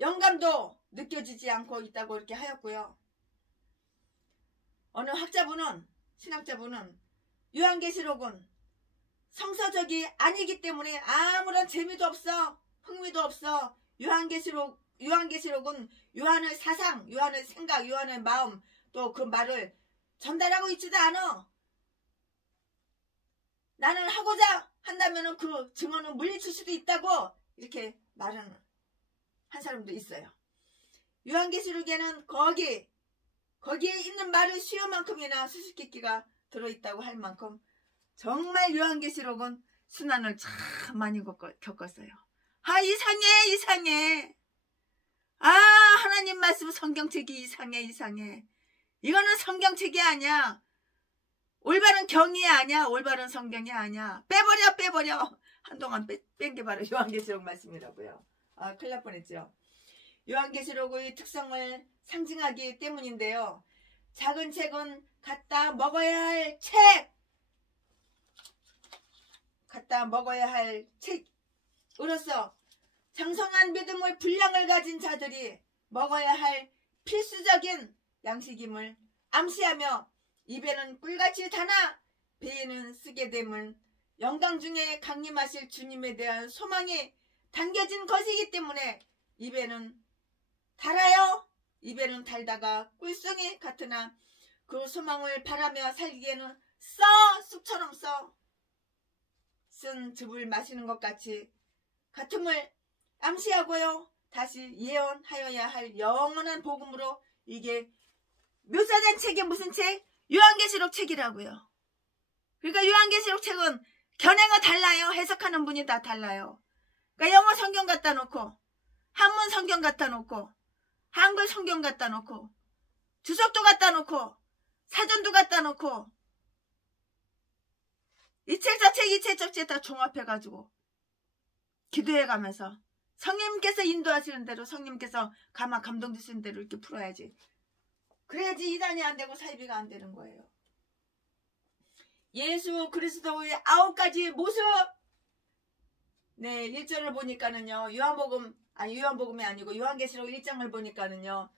영감도 느껴지지 않고 있다고 이렇게 하였고요. 어느 신학자분은 요한계시록은 성서적이 아니기 때문에 아무런 재미도 없어, 흥미도 없어. 요한계시록은 요한의 사상, 요한의 생각, 요한의 마음, 또 그 말을 전달하고 있지도 않아. 나는 하고자 한다면 그 증언은 물리칠 수도 있다고 이렇게 말하는 한 사람도 있어요. 요한계시록에는 거기에 있는 말의 수요만큼이나 수수께끼가 들어있다고 할 만큼 정말 요한계시록은 순환을 참 많이 겪었어요. 이상해. 하나님 말씀 성경책이 이상해. 이거는 성경책이 아니야. 올바른 경이 아니야. 올바른 성경이 아니야. 빼버려. 한동안 뺀 게 바로 요한계시록 말씀이라고요. 큰일 날 뻔했죠. 요한계시록의 특성을 상징하기 때문인데요. 작은 책은 갖다 먹어야 할 책으로서 장성한 믿음의 분량을 가진 자들이 먹어야 할 필수적인 양식임을 암시하며 입에는 꿀같이 달아 배에는 쓰게 됨은 영광 중에 강림하실 주님에 대한 소망이 담겨진 것이기 때문에 입에는 달다가 꿀송이 같으나 그 소망을 바라며 살기에는 쑥처럼 쓴 즙을 마시는 것 같음을 암시하고요. 다시 예언하여야 할 영원한 복음으로 이게 묘사된 책이 무슨 책? 요한계시록 책이라고요. 그러니까 요한계시록 책은 견해가 달라요. 해석하는 분이 다 달라요. 그러니까 영어 성경 갖다 놓고 한문 성경 갖다 놓고 한글 성경 갖다 놓고 주석도 갖다 놓고 사전도 갖다 놓고 이 책 저 책 다 종합해가지고 기도해가면서 성령님께서 인도하시는 대로 성령님께서 감동 주시는 대로 이렇게 풀어야지. 그래야지 이단이 안 되고 사이비가 안 되는 거예요. 예수 그리스도의 9가지 모습. 네, 1절을 보니까는요. 요한복음이 아니고 요한계시록 1장을 보니까는요.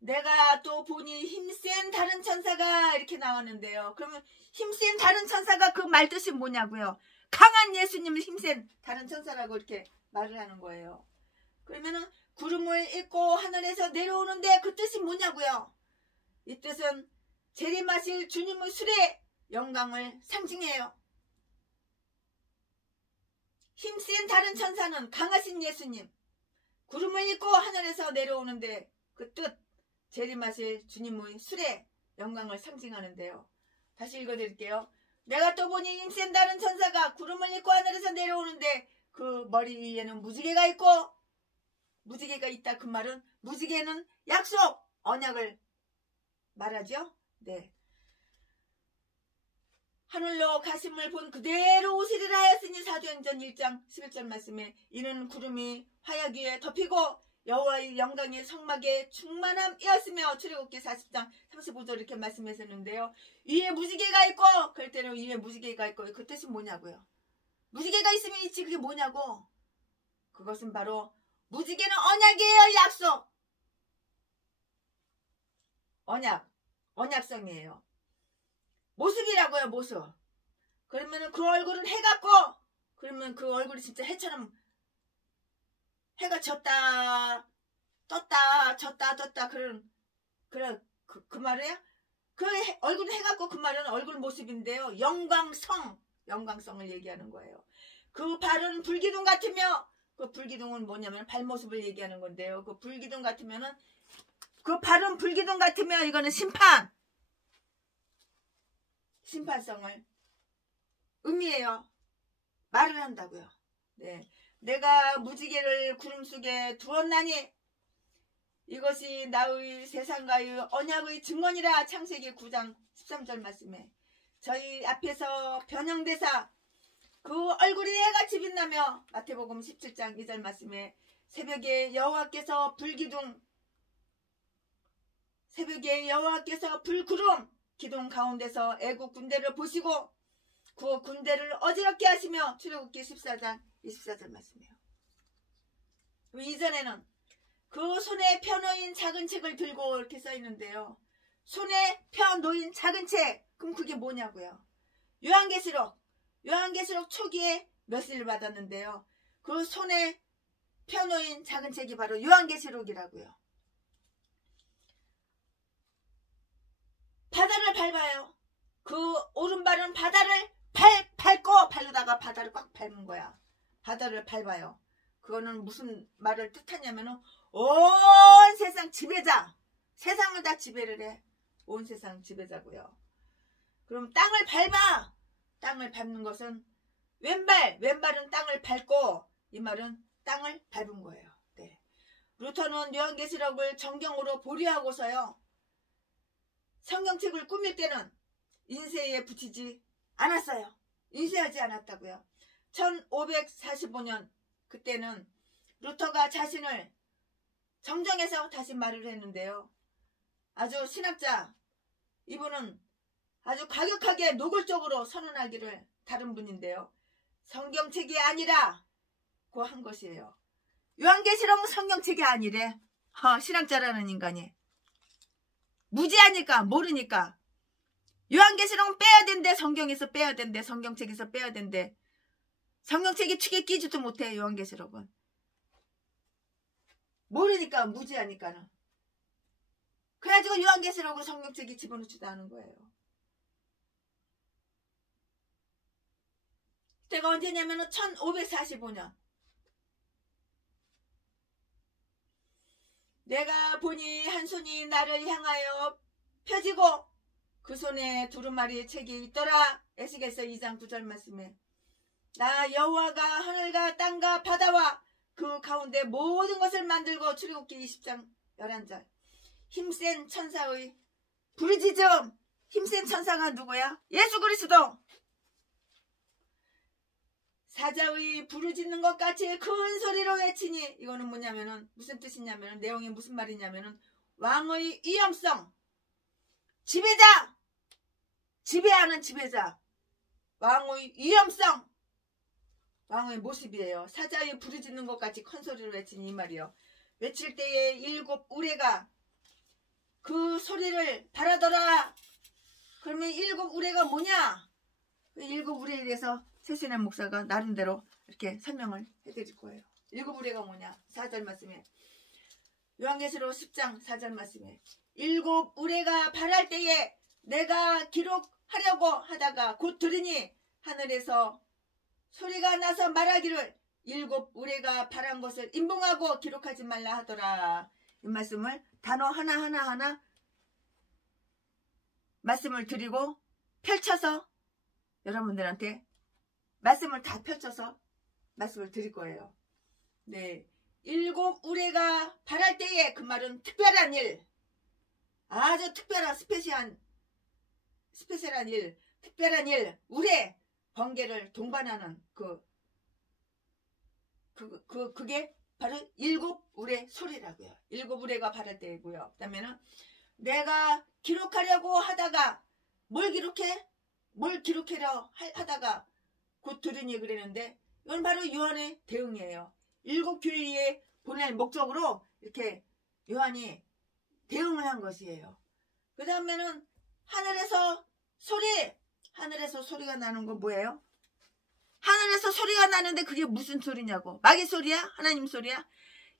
내가 또 보니 힘센 다른 천사가 이렇게 나왔는데요. 그러면 힘센 다른 천사가 그 말 뜻이 뭐냐고요. 강한 예수님을 힘센 다른 천사라고 이렇게 말을 하는 거예요. 그러면은 구름을 입고 하늘에서 내려오는데 그 뜻이 뭐냐고요. 이 뜻은 재림하실 주님의 술의 영광을 상징해요. 힘센 다른 천사는 강하신 예수님, 구름을 입고 하늘에서 내려오는데 그 뜻 재림하실 주님의 술의 영광을 상징하는데요. 다시 읽어드릴게요. 내가 또 보니 힘센 다른 천사가 구름을 입고 하늘에서 내려오는데 그 머리 위에는 무지개가 있고, 무지개가 있다 그 말은 무지개는 약속, 언약을 말하죠. 네. 하늘로 가심을 본 그대로 오시리라 하였으니 사도행전 1장 11절 말씀에 이는 구름이 화약 위에 덮이고 여호와의 영광이 성막에 충만함이었으며 출애굽기 40장 35절 이렇게 말씀하셨는데요. 위에 무지개가 있고 그럴 때는 위에 무지개가 있고 그 뜻이 뭐냐고요. 무지개가 있으면 있지 그게 뭐냐고. 그것은 바로 무지개는 언약이에요. 약속. 언약성이에요. 모습이라고요, 모습. 그러면은 그 얼굴은 해갖고, 그러면 그 얼굴이 진짜 해처럼 해가 졌다 떴다 졌다 떴다 그런 그 말이에요. 그 얼굴은 해갖고 그 말은 얼굴 모습인데요. 영광성을 얘기하는 거예요. 그 발은 불기둥 같으며, 그 불기둥은 뭐냐면 발모습을 얘기하는 건데요. 그 불기둥 같으면은, 그 발은 불기둥 같으며 이거는 심판성을 의미해요. 말을 한다고요. 네. 내가 무지개를 구름 속에 두었나니 이것이 나의 세상과의 언약의 증언이라. 창세기 9장 13절 말씀에 저희 앞에서 변형대사 그 얼굴이 해같이 빛나며, 마태복음 17장 2절 말씀에 새벽에 여호와께서 불구름 기둥 가운데서 애국 군대를 보시고 그 군대를 어지럽게 하시며. 출애굽기 14장 24절 말씀이에요. 이전에는 그 손에 펴놓인 작은 책을 들고 이렇게 써있는데요. 손에 펴놓인 작은 책, 그럼 그게 뭐냐고요. 요한계시록 초기에 메시지를 받았는데요. 그 손에 펴놓인 작은 책이 바로 요한계시록이라고요. 바다를 밟아요. 그 오른발은 바다를 밟다가 바다를 꽉 밟은 거야. 바다를 밟아요. 그거는 무슨 말을 뜻하냐면은 온 세상 지배자, 세상을 다 지배를 해. 온 세상 지배자고요. 그럼 땅을 밟는 것은 왼발은 땅을 밟고, 이 말은 땅을 밟은 거예요. 네. 루터는 요한계시록을 정경으로 보류하고서요, 성경책을 꾸밀 때는 인쇄에 붙이지 않았어요. 인쇄하지 않았다고요. 1545년 그때는 루터가 자신을 정정해서 다시 말을 했는데요. 아주 신학자, 이분은 아주 과격하게 노골적으로 선언하기를 다른 분인데요. 성경책이 아니라고 한 것이에요. 요한계시록은 성경책이 아니래. 신학자라는 인간이. 무지하니까 모르니까. 요한계시록은 빼야 된대. 성경에서 빼야 된대. 성경책에서 빼야 된대. 성경책이 축에 끼지도 못해. 요한계시록은. 모르니까, 무지하니까는. 그래가지고 요한계시록을 성경책에 집어넣지도 않은 거예요. 그때가 언제냐면은 1545년. 내가 보니 한 손이 나를 향하여 펴지고 그 손에 두루마리의 책이 있더라. 에스겔서 2장 9절 말씀에 나 여호와가 하늘과 땅과 바다와 그 가운데 모든 것을 만들고. 출애굽기 20장 11절. 힘센 천사의 부르짖음. 힘센 천사가 누구야? 예수 그리스도. 사자의 부르짖는 것 같이 큰 소리로 외치니. 이거는 뭐냐면은 무슨 뜻이냐면은, 내용이 무슨 말이냐면은 왕의 위엄성, 지배자, 지배하는 지배자, 왕의 위엄성, 왕의 모습이에요. 사자의 부르짖는 것 같이 큰 소리로 외치니, 이 말이요. 외칠 때에 7 우레가 그 소리를 바라더라. 그러면 7 우레가 뭐냐? 7 우레에 대해서 최순애 목사가 나름대로 이렇게 설명을 해드릴 거예요. 7 우레가 뭐냐? 4절 말씀에, 요한계시록 10장 4절 말씀에 7 우레가 발할 때에 내가 기록하려고 하다가 곧 들으니 하늘에서 소리가 나서 말하기를 7 우레가 발한 것을 인봉하고 기록하지 말라 하더라. 이 말씀을 단어 하나하나 말씀을 드리고 펼쳐서 여러분들한테 말씀을 다 펼쳐서 말씀을 드릴 거예요. 네, 7 우레가 발할 때에, 그 말은 특별한 일, 아주 특별한 스페셜한 일, 특별한 일, 우레, 번개를 동반하는 그게 바로 7 우레 소리라고요. 7 우레가 발할 때이고요. 그 다음에는 내가 기록하려고 하다가 뭘 기록하려 하다가 곧 들으니 그랬는데, 이건 바로 요한의 대응이에요. 7 교회에 보낼 목적으로 이렇게 요한이 대응을 한 것이에요. 그 다음에는 하늘에서 소리. 하늘에서 소리가 나는 건 뭐예요? 하늘에서 소리가 나는데 그게 무슨 소리냐고. 마귀 소리야? 하나님 소리야?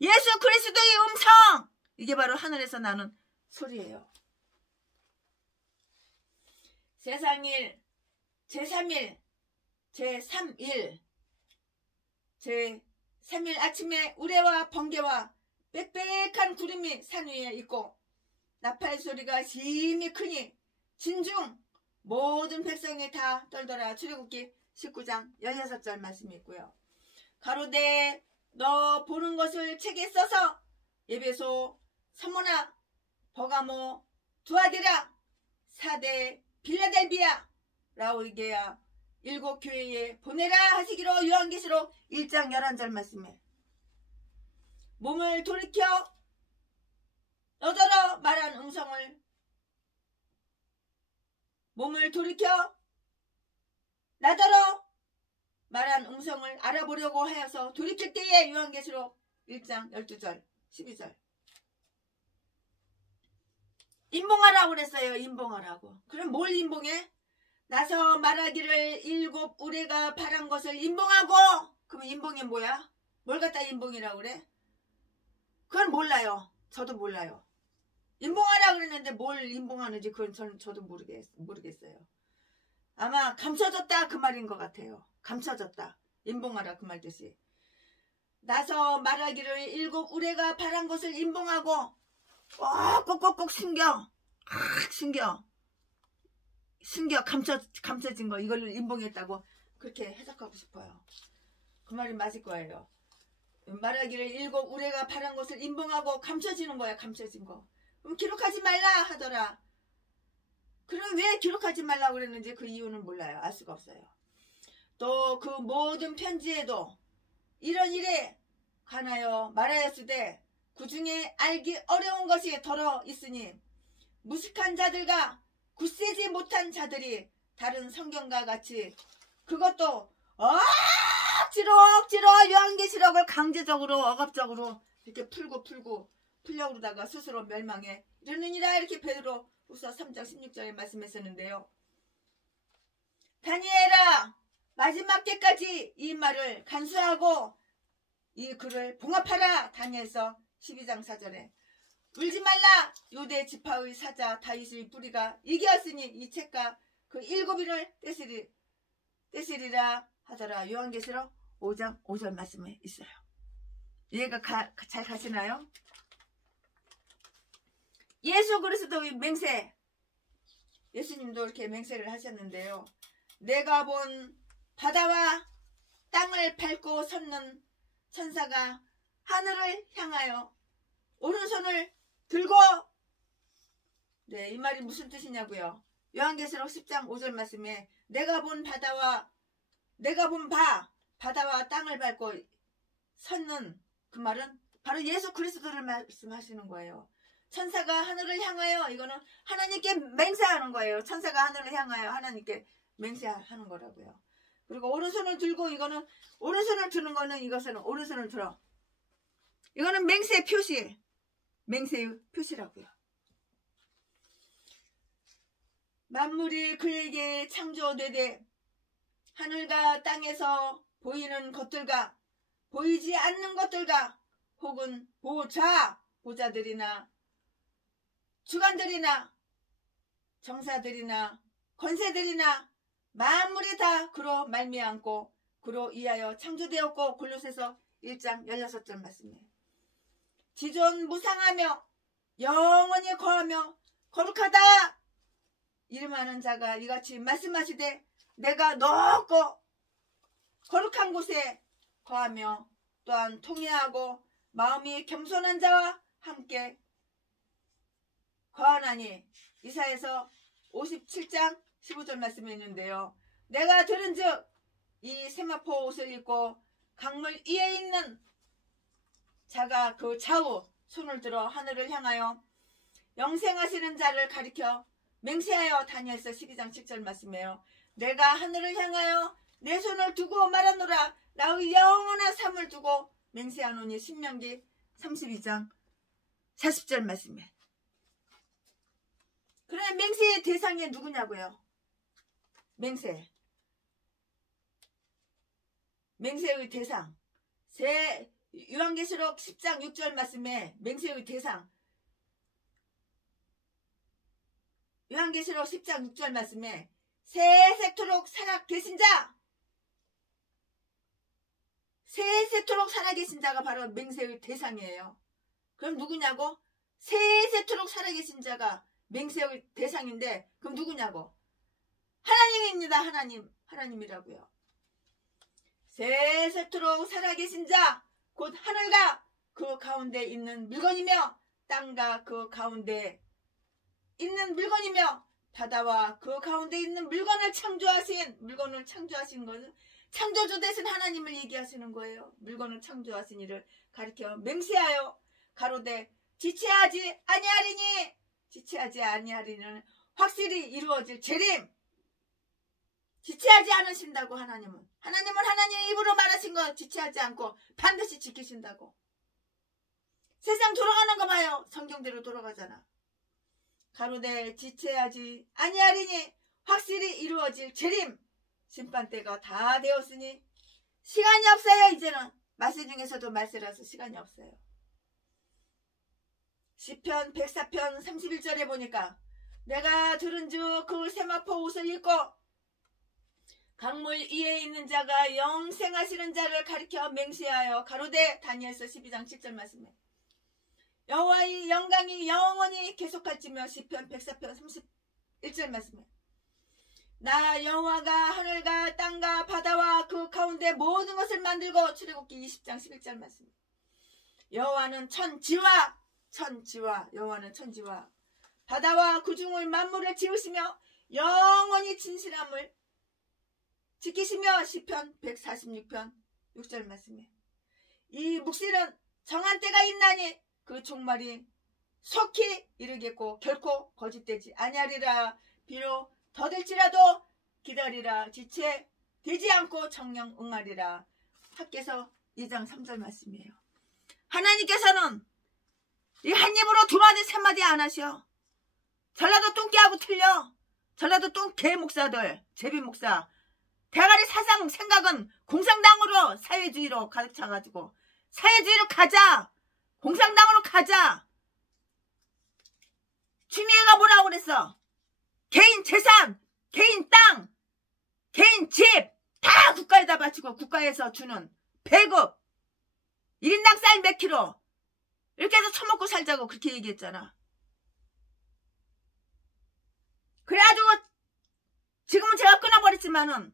예수 그리스도의 음성. 이게 바로 하늘에서 나는 소리예요. 제3일, 제3일, 제3일, 제3일 아침에 우레와 번개와 빽빽한 구름이 산 위에 있고 나팔 소리가 심히 크니 진중 모든 백성이 다 떨더라. 출애굽기 19장 16절 말씀이 있고요. 가로되 너 보는 것을 책에 써서 에베소, 서모나, 버가모, 두아디라, 사대, 빌라델비아, 라오디게아 7교회에 보내라 하시기로 요한계시록 1장 11절 말씀에 몸을 돌이켜 너더러 말한 음성을 몸을 돌이켜 나더러 말한 음성을 알아보려고 하여서 돌이킬 때에 요한계시록 1장 12절 12절 인봉하라고 그랬어요. 인봉하라고. 그럼 뭘 인봉해? 나서 말하기를 7 우레가 바란 것을 인봉하고. 그럼 인봉이 뭐야? 뭘 갖다 인봉이라고 그래? 그건 몰라요. 저도 몰라요. 인봉하라고 그랬는데 뭘 인봉하는지 그건 저도 모르겠어요. 아마 감춰졌다 그 말인 것 같아요. 감춰졌다. 인봉하라 그 말 뜻이. 나서 말하기를 7 우레가 바란 것을 인봉하고 꼭꼭꼭꼭 숨겨. 숨겨 감춰진 거 이걸로 인봉했다고 그렇게 해석하고 싶어요. 그 말이 맞을 거예요. 말하기를 7 우레가 바란 것을 인봉하고 감춰지는 거야. 감춰진 거. 그럼 기록하지 말라 하더라. 그럼 왜 기록하지 말라고 그랬는지 그 이유는 몰라요. 알 수가 없어요. 또 그 모든 편지에도 이런 일에 관하여 말하였으되 그 중에 알기 어려운 것이 더러 있으니 무식한 자들과 굳세지 못한 자들이 다른 성경과 같이 그것도 억지로 요한계시록을 강제적으로 억압적으로 이렇게 풀고 풀려고 그러다가 스스로 멸망해 이러느니라 이렇게 베드로후서 3장 16절에 말씀했었는데요. 다니엘아 마지막 때까지 이 말을 간수하고 이 글을 봉합하라. 다니엘서 12장 4절에 울지 말라. 유대 지파의 사자 다윗의 뿌리가 이기었으니 이 책과 그 7인을 떼시리라 하더라. 요한계시록 5장 5절 말씀에 있어요. 이해가 잘 가시나요? 예수 그리스도의 맹세. 예수님도 이렇게 맹세를 하셨는데요. 내가 본 바다와 땅을 밟고 섰는 천사가 하늘을 향하여 오른손을 들고 네, 이 말이 무슨 뜻이냐고요. 요한계시록 10장 5절 말씀에 내가 본 바다와 땅을 밟고 섰는 그 말은 바로 예수 그리스도를 말씀하시는 거예요. 천사가 하늘을 향하여 이거는 하나님께 맹세하는 거예요. 천사가 하늘을 향하여 하나님께 맹세하는 거라고요. 그리고 오른손을 들고 이거는 오른손을 드는 거는 이것은 오른손을 들어. 이거는 맹세의 표시. 맹세의 표시라고요. 만물이 그에게 창조되되 하늘과 땅에서 보이는 것들과 보이지 않는 것들과 혹은 보좌들이나 주관들이나 정사들이나 권세들이나 만물이 다 그로 말미암고 그로 이하여 창조되었고 골로새서 1장 16절 말씀이에요. 지존 무상하며 영원히 거하며 거룩하다 이름하는 자가 이같이 말씀하시되 내가 높고 거룩한 곳에 거하며 또한 통회하고 마음이 겸손한 자와 함께 거하나니 이사야서 57장 15절 말씀이 있는데요. 내가 들은즉 이 세마포 옷을 입고 강물 위에 있는 자가 그 좌우 손을 들어 하늘을 향하여 영생하시는 자를 가리켜 맹세하여 다니엘서 12장 10절 말씀이에요. 내가 하늘을 향하여 내 손을 두고 말하노라 나의 영원한 삶을 두고 맹세하노니 신명기 32장 40절 말씀이에요. 그러면 맹세의 대상이 누구냐고요? 맹세의 대상. 요한계시록 10장 6절 말씀에 맹세의 대상. 요한계시록 10장 6절 말씀에 세세토록 살아계신 자. 세세토록 살아계신 자가 바로 맹세의 대상이에요. 그럼 누구냐고? 세세토록 살아계신 자가 맹세의 대상인데 그럼 누구냐고? 하나님입니다. 하나님이라고요. 세세토록 살아계신 자 곧 하늘과 그 가운데 있는 물건이며 땅과 그 가운데 있는 물건이며 바다와 그 가운데 있는 물건을 창조하신 것은 창조주 되신 하나님을 얘기하시는 거예요. 물건을 창조하신 이를 가리켜 맹세하여 가로되 지체하지 아니하리는 확실히 이루어질 재림. 지체하지 않으신다고. 하나님은 하나님의 입으로 말하신 거 지체하지 않고 반드시 지키신다고. 세상 돌아가는 거 봐요. 성경대로 돌아가잖아. 가로되 지체하지 아니하리니 확실히 이루어질 재림. 심판때가 다 되었으니 시간이 없어요. 이제는 말세 중에서도 말세라서 시간이 없어요. 시편 104편 31절에 보니까 내가 들은즉 그 세마포 옷을 입고 강물 위에 있는 자가 영생하시는 자를 가리켜 맹세하여 가로되 다니엘서 12장 7절 말씀에 여호와의 영광이 영원히 계속할지며 시편 104편 31절 말씀에 나 여호와가 하늘과 땅과 바다와 그 가운데 모든 것을 만들고 출애굽기 20장 11절 말씀 여호와는 천지와 바다와 그 중을 만물을 지으시며 영원히 진실함을 지키시며 시편 146편 6절 말씀에 이 묵시는 정한 때가 있나니 그 종말이 속히 이르겠고 결코 거짓되지 아니하리라. 비록 더딜지라도 기다리라. 지체되지 않고 정령 응하리라. 학개서 2장 3절 말씀이에요. 하나님께서는 이 한 입으로 두 마디 세 마디 안 하셔. 전라도 똥개하고 틀려. 전라도 똥개 목사들, 제비 목사 대가리 사상 생각은 공산당으로 사회주의로 가득 차가지고 사회주의로 가자. 공산당으로 가자. 추미애가 뭐라고 그랬어? 개인 재산, 개인 땅, 개인 집 다 국가에다 바치고 국가에서 주는 배급 1인당 쌀 몇 킬로 이렇게 해서 처먹고 살자고 그렇게 얘기했잖아. 그래가지고 지금은 제가 끊어버렸지만은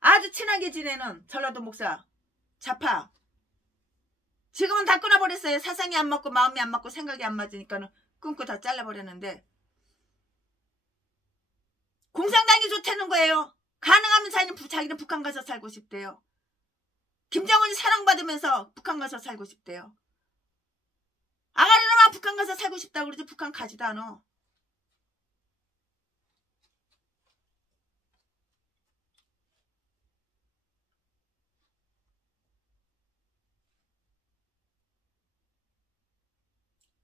아주 친하게 지내는 전라도 목사 좌파 지금은 다 끊어버렸어요. 사상이 안 맞고 마음이 안 맞고 생각이 안 맞으니까 끊고 다 잘라버렸는데 공산당이 좋다는 거예요. 가능하면 자기는 북한 가서 살고 싶대요. 김정은이 사랑받으면서 북한 가서 살고 싶대요. 아가리로만 북한 가서 살고 싶다고 그러지 북한 가지도 않아.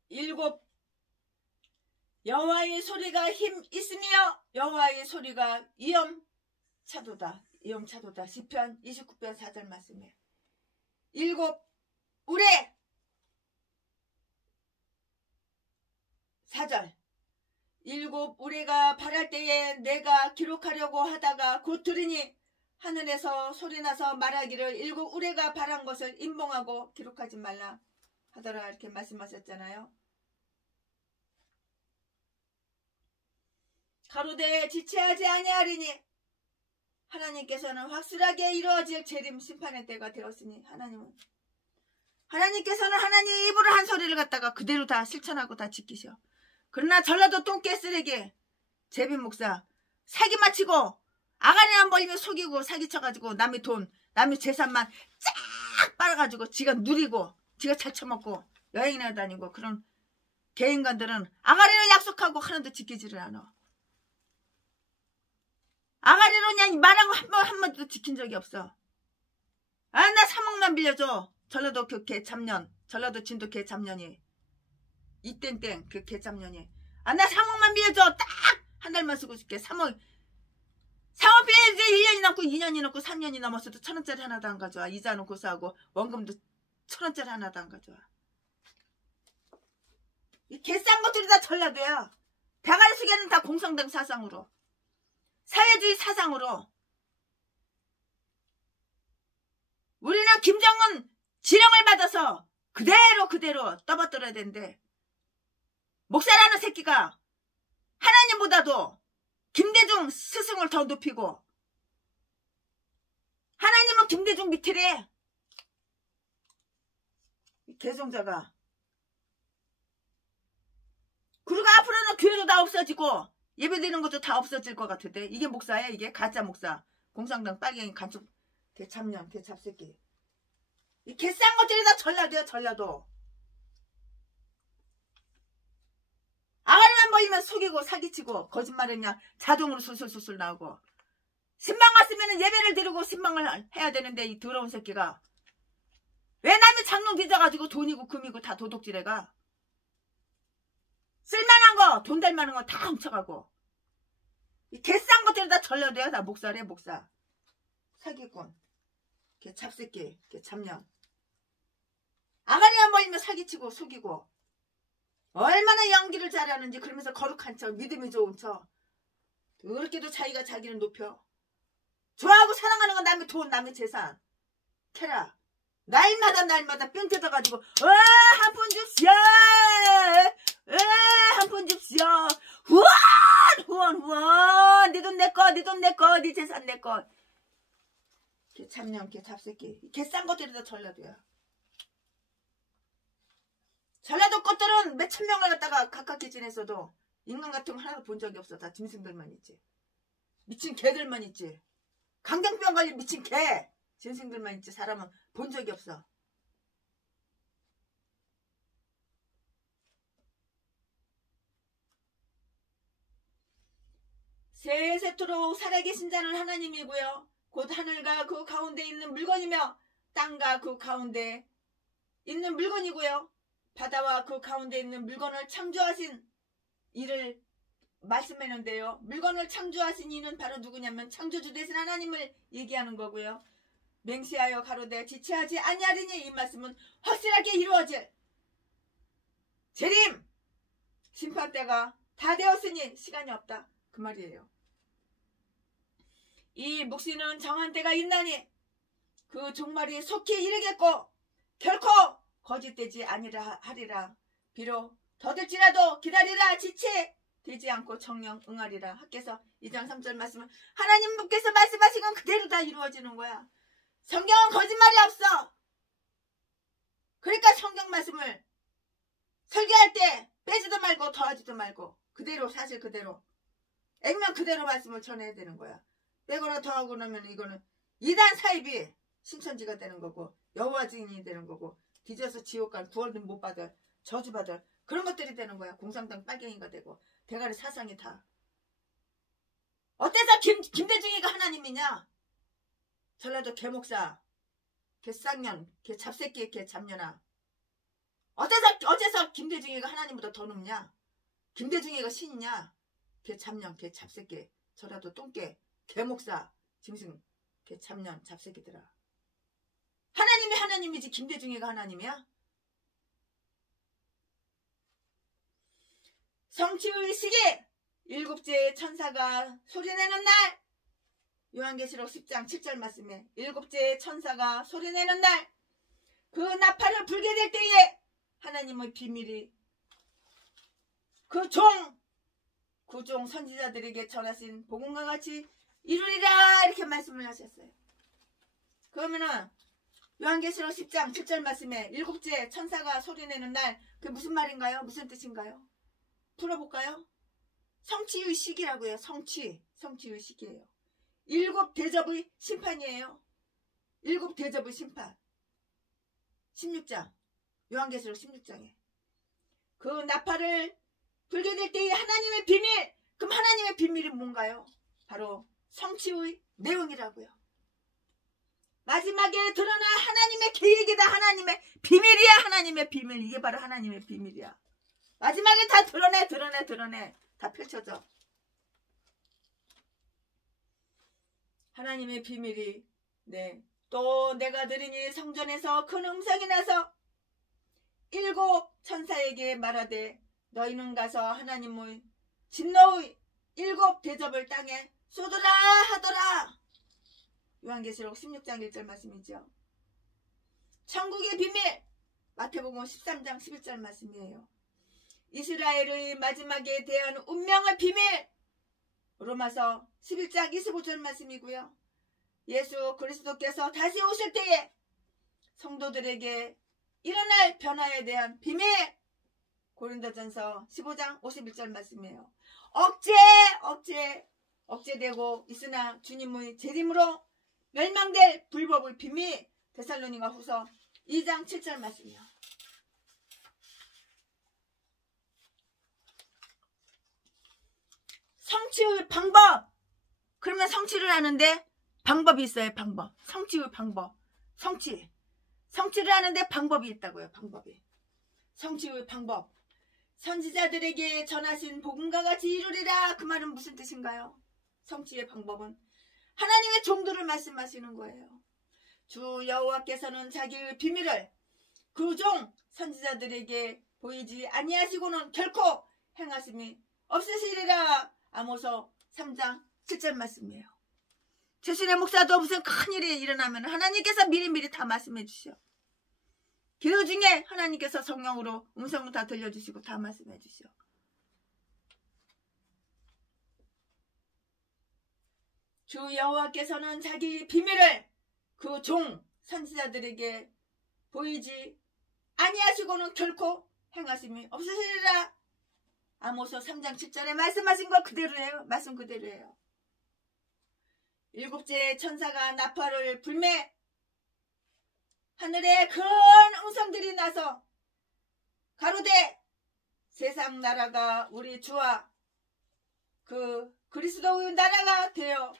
일곱 여호와의 소리가 힘 있으며 여호와의 소리가 위험차도다. 시편 29편 4절 말씀에 일곱 우레 4절 일곱 우레가 발할 때에 내가 기록하려고 하다가 곧 들으니 하늘에서 소리나서 말하기를 일곱 우레가 발한 것을 인봉하고 기록하지 말라 하더라 이렇게 말씀하셨잖아요. 가로되 지체하지 아니하리니 하나님께서는 확실하게 이루어질 재림 심판의 때가 되었으니 하나님께서는 하나님 입으로 한 소리를 갖다가 그대로 다 실천하고 다 지키셔. 그러나 전라도 똥개 쓰레기 제비 목사 사기 마치고 아가리 안 벌리면 속이고 사기쳐가지고 남의 돈 남의 재산만 쫙 빨아가지고 지가 누리고 지가 잘 처먹고 여행이나 다니고 그런 개인간들은 아가리를 약속하고 하나도 지키지를 않아. 아가리로 그냥 말한 거 한 번도 지킨 적이 없어. 아, 나 3억만 빌려줘. 전라도 그 개잡년, 전라도 진도 개잡년이. 이땡땡 그 개잡년이. 아, 나 3억만 빌려줘. 딱 한 달만 쓰고 줄게. 3억 빌려줘. 1년이 넘고 2년이 넘고 3년이 넘었어도 1,000원짜리 하나도 안 가져와. 이자 놓고 싸고 원금도 1,000원짜리 하나도 안 가져와. 이 개싼 것들이 다 전라도야. 대가리 수개는 다 공산당 사상으로, 사회주의 사상으로. 우리는 김정은 지령을 받아서 그대로 떠받들어야 되는데, 목사라는 새끼가 하나님보다도 김대중 스승을 더 높이고, 하나님은 김대중 밑이래. 개성자가. 그리고 앞으로는 교회도 다 없어지고 예배드리는 것도 다 없어질 것 같은데, 이게 목사야? 이게 가짜 목사. 공산당 빨갱이 간첩 개참년 개찹새끼. 이 개싼 것들이 다 전라도야. 전라도. 아가리만 보이면 속이고 사기치고 거짓말을 그냥 자동으로 술술술술 나오고, 신방 왔으면 예배를 드리고 신방을 해야 되는데 이 더러운 새끼가 왜 남의 장롱 뒤져가지고 돈이고 금이고 다 도둑질해가. 쓸만한 거, 돈 될 만한 거 다 훔쳐가고. 이 개싼 것들이 다 전라도야. 다 목사래. 목사. 사기꾼. 개 찹새끼. 개 참년. 아가리만 보이면 사기치고 속이고. 얼마나 연기를 잘하는지. 그러면서 거룩한 척, 믿음이 좋은 척. 그렇게도 자기가 자기를 높여. 좋아하고 사랑하는 건 남의 돈, 남의 재산. 캐라. 날마다 뿅 뜯어가지고 한 푼 줍시오. 한 푼 줍시오. 후원. 네 돈 내꺼, 네 돈 내꺼, 네 재산 내꺼. 개 참년, 개 잡새끼. 개 싼 것들이 다 전라도야. 전라도 것들은 몇천 명을 갖다가 가깝게 지냈어도 인간 같은 거 하나도 본 적이 없어. 다 짐승들만 있지. 미친 개들만 있지. 강경병 걸린 미친 개. 짐승들만 있지. 사람은 본 적이 없어. 세세토록 살아계신 자는 하나님이고요. 곧 하늘과 그 가운데 있는 물건이며 땅과 그 가운데 있는 물건이고요. 바다와 그 가운데 있는 물건을 창조하신 이를 말씀했는데요. 물건을 창조하신 이는 바로 누구냐면 창조주 되신 하나님을 얘기하는 거고요. 맹세하여 가로되 지체하지 아니하리니, 이 말씀은 확실하게 이루어질 재림 심판 때가 다 되었으니 시간이 없다, 그 말이에요. 이 묵시는 정한 때가 있나니 그 종말이 속히 이르겠고 결코 거짓되지 아니라 하리라. 비록 더딜지라도 기다리라. 지체되지 않고 정령 응하리라. 학께서 2장 3절 말씀은 하나님께서 말씀하신 건 그대로 다 이루어지는 거야. 성경은 거짓말이 없어. 그러니까 성경 말씀을 설교할 때 빼지도 말고 더하지도 말고 그대로, 사실 그대로, 액면 그대로 말씀을 전해야 되는 거야. 빼거나 더하고 나면 이거는 이단 사입이 신천지가 되는 거고 여호와 증인이 되는 거고 뒤져서 지옥 갈, 구원은 못 받을, 저주받을 그런 것들이 되는 거야. 공산당 빨갱이가 되고 대가리 사상이 다. 어때서 김대중이가 하나님이냐? 전라도 개목사, 개쌍년, 개잡새끼, 개잡년아. 어째서 김대중이가 하나님보다 더 높냐? 김대중이가 신이냐? 개잡년, 개잡새끼, 전라도 똥개, 개목사, 짐승, 개잡년, 잡새끼들아. 하나님이 하나님이지 김대중이가 하나님이야? 성취의 시기, 일곱째 천사가 소리내는 날, 요한계시록 10장 7절 말씀에 일곱째 천사가 소리내는 날, 그 나팔을 불게 될 때에 하나님의 비밀이 그 종 선지자들에게 전하신 복음과 같이 이루리라, 이렇게 말씀을 하셨어요. 그러면은 요한계시록 10장 7절 말씀에 일곱째 천사가 소리내는 날, 그게 무슨 말인가요? 무슨 뜻인가요? 풀어볼까요? 성취의 시기라고요. 성취의 시기예요. 일곱 대접의 심판이에요. 일곱 대접의 심판. 16장, 요한계시록 16장에 그 나팔을 불게 될 때의 하나님의 비밀. 그럼 하나님의 비밀이 뭔가요? 바로 성취의 내용이라고요. 마지막에 드러나 하나님의 계획이다. 하나님의 비밀이야. 하나님의 비밀. 이게 바로 하나님의 비밀이야. 마지막에 다 드러내. 다 펼쳐져. 하나님의 비밀이 또 내가 들으니 성전에서 큰 음성이 나서 7 천사에게 말하되 너희는 가서 하나님의 진노의 7 대접을 땅에 쏟으라 하더라. 요한계시록 16장 1절 말씀이죠. 천국의 비밀 마태복음 13장 11절 말씀이에요. 이스라엘의 마지막에 대한 운명의 비밀 로마서 11장 25절 말씀이고요. 예수 그리스도께서 다시 오실 때에 성도들에게 일어날 변화에 대한 비밀 고린도전서 15장 51절 말씀이에요. 억제되고 있으나 주님의 재림으로 멸망될 불법의 비밀 데살로니가 후서 2장 7절 말씀이요. 성취의 방법. 그러면 성취를 하는데 방법이 있어요. 방법. 성취의 방법. 성취를 하는데 방법이 있다고요. 방법이. 성취의 방법. 선지자들에게 전하신 복음과 같이 이루리라. 그 말은 무슨 뜻인가요? 성취의 방법은 하나님의 종들을 말씀하시는 거예요. 주 여호와께서는 자기의 비밀을 그 종 선지자들에게 보이지 아니하시고는 결코 행하심이 없으시리라. 아모서 3장 7절 말씀이에요. 자신의 목사도 무슨 큰일이 일어나면 하나님께서 미리미리 다 말씀해 주시오. 기도 중에 하나님께서 성령으로 음성을 다 들려주시고 다 말씀해 주시오. 주 여호와께서는 자기 비밀을 그 종 선지자들에게 보이지 아니하시고는 결코 행하심이 없으시리라. 아모서 3장 7절에 말씀하신 거 그대로예요. 말씀 그대로예요. 7째 천사가 나팔을 불매 하늘에 큰 음성들이 나서 가로되 세상 나라가 우리 주와 그 그리스도의 나라가 되어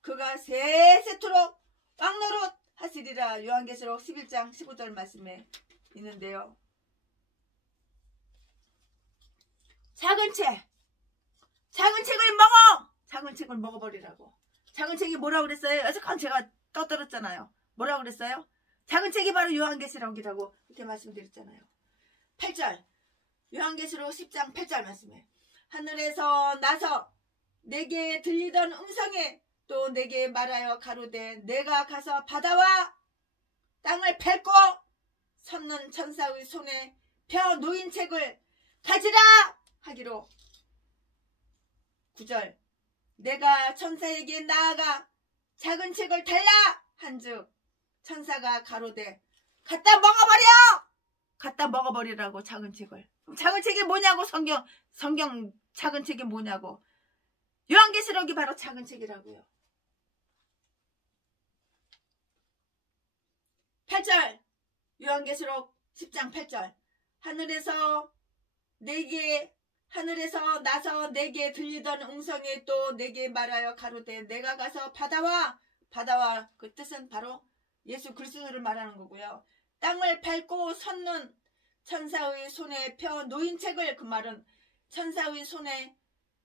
그가 세세토록 왕노릇 하시리라. 요한계시록 11장 15절 말씀에 있는데요. 작은 책을 먹어. 작은 책을 먹어버리라고. 작은 책이 뭐라고 그랬어요? 여태까지 제가 떠들었잖아요. 뭐라고 그랬어요? 작은 책이 바로 요한계시록이라고 이렇게 말씀드렸잖아요. 8절 요한계시록 10장 8절 말씀에 하늘에서 나서 내게 들리던 음성에 또 내게 말하여 가로되 내가 가서 바다와 땅을 밟고 섰는 천사의 손에 펴 놓인 책을 가지라 하기로. 9절 내가 천사에게 나아가 작은 책을 달라 한즉 천사가 가로되 갖다 먹어버리라고. 작은 책을. 작은 책이 뭐냐고. 성경 작은 책이 뭐냐고. 요한계시록이 바로 작은 책이라고요. 8절 요한계시록 10장 8절 하늘에서 나서 내게 들리던 음성에 또 내게 말하여 가로되 내가 가서 바다와 그 뜻은 바로 예수 그리스도를 말하는 거고요. 땅을 밟고 섰는 천사의 손에 펴 놓인 책을. 그 말은 천사의 손에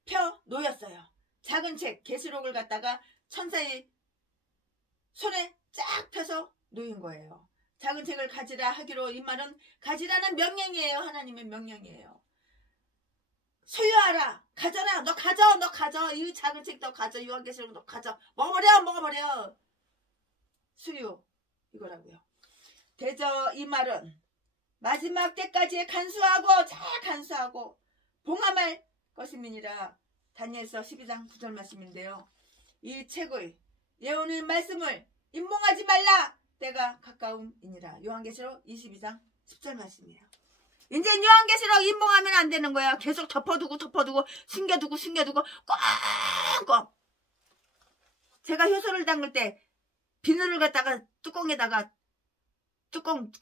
펴 놓였어요. 작은 책 계시록을 갖다가 천사의 손에 쫙 펴서 놓인 거예요. 작은 책을 가지라 하기로. 이 말은 가지라는 명령이에요. 하나님의 명령이에요. 소유하라. 가져라. 너 가져. 이 작은 책 너 가져. 요한계시록 너 가져. 먹어버려. 수유 이거라고요. 대저 이 말은 마지막 때까지 잘 간수하고 봉함할 것임이니라. 다니엘서 12장 9절 말씀인데요. 이 책의 예언의 말씀을 임몽하지 말라. 때가 가까움이니라. 요한계시록 22장 10절 말씀이에요. 이제 요한계시록 임몽하면 안 되는 거야. 계속 덮어두고 숨겨두고 꽉. 제가 효소를 담글 때 비누를 갖다가 뚜껑에다가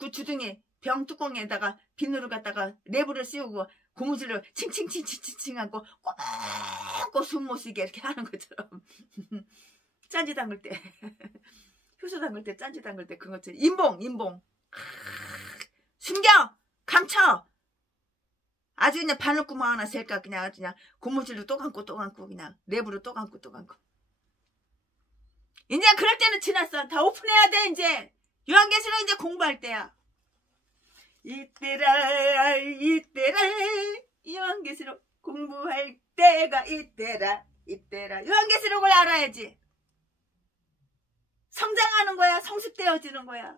그 주둥이 병 뚜껑에다가 비누를 갖다가 랩을 씌우고 고무줄로 칭칭칭칭칭 하고 꽉 숨 못 쉬게 이렇게 하는 것처럼 짠지 담글 때 효소 담글 때 짠지 담글 때 그것처럼 임봉 숨겨 감춰 아주 그냥 바늘구멍 하나 셀까 그냥 아주 그냥 고무줄로 또 감고 또 감고 그냥 랩으로 또 감고 또 감고. 이제 그럴 때는 지났어. 다 오픈해야 돼 이제. 요한계시록 이제 공부할 때야. 이때라 이때라 요한계시록 공부할 때가 이때라 이때라. 요한계시록을 알아야지. 성장하는 거야. 성숙되어지는 거야.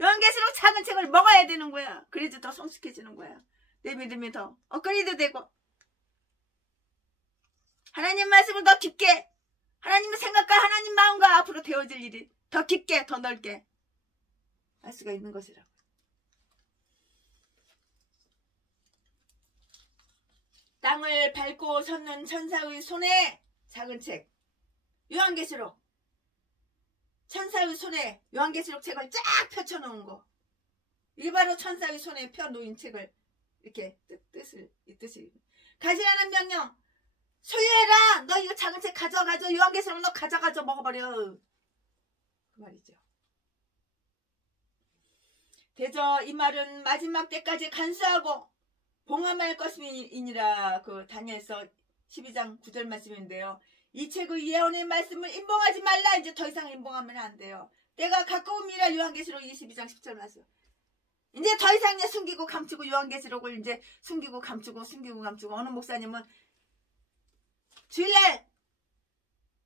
요한계시록 작은 책을 먹어야 되는 거야. 그래도 더 성숙해지는 거야. 내 믿음이 더 업그레이드 되고 하나님 말씀을 더 깊게 하나님의 생각과 하나님 마음과 앞으로 되어질 일이 더 깊게 더 넓게 할 수가 있는 것이라고. 땅을 밟고 섰는 천사의 손에 작은 책 요한계시록. 천사의 손에 요한계시록 책을 쫙 펼쳐놓은 거. 이게 바로 천사의 손에 펴놓은 책을 이렇게 이 뜻이 가지라는 명령. 소유해라. 너 이거 작은 책 가져가져. 요한계시록 너 가져가져 먹어버려. 그 말이죠. 대저 이 말은 마지막 때까지 간수하고 봉함할 것이니라. 그 다니엘서 12장 9절 말씀인데요. 이 책의 예언의 말씀을 임봉하지 말라. 이제 더 이상 임봉하면 안 돼요. 때가 가까움이라. 요한계시록 22장 10절 말씀. 이제 더 이상 이제 숨기고 감추고 요한계시록을 이제 숨기고 감추고 어느 목사님은 주일날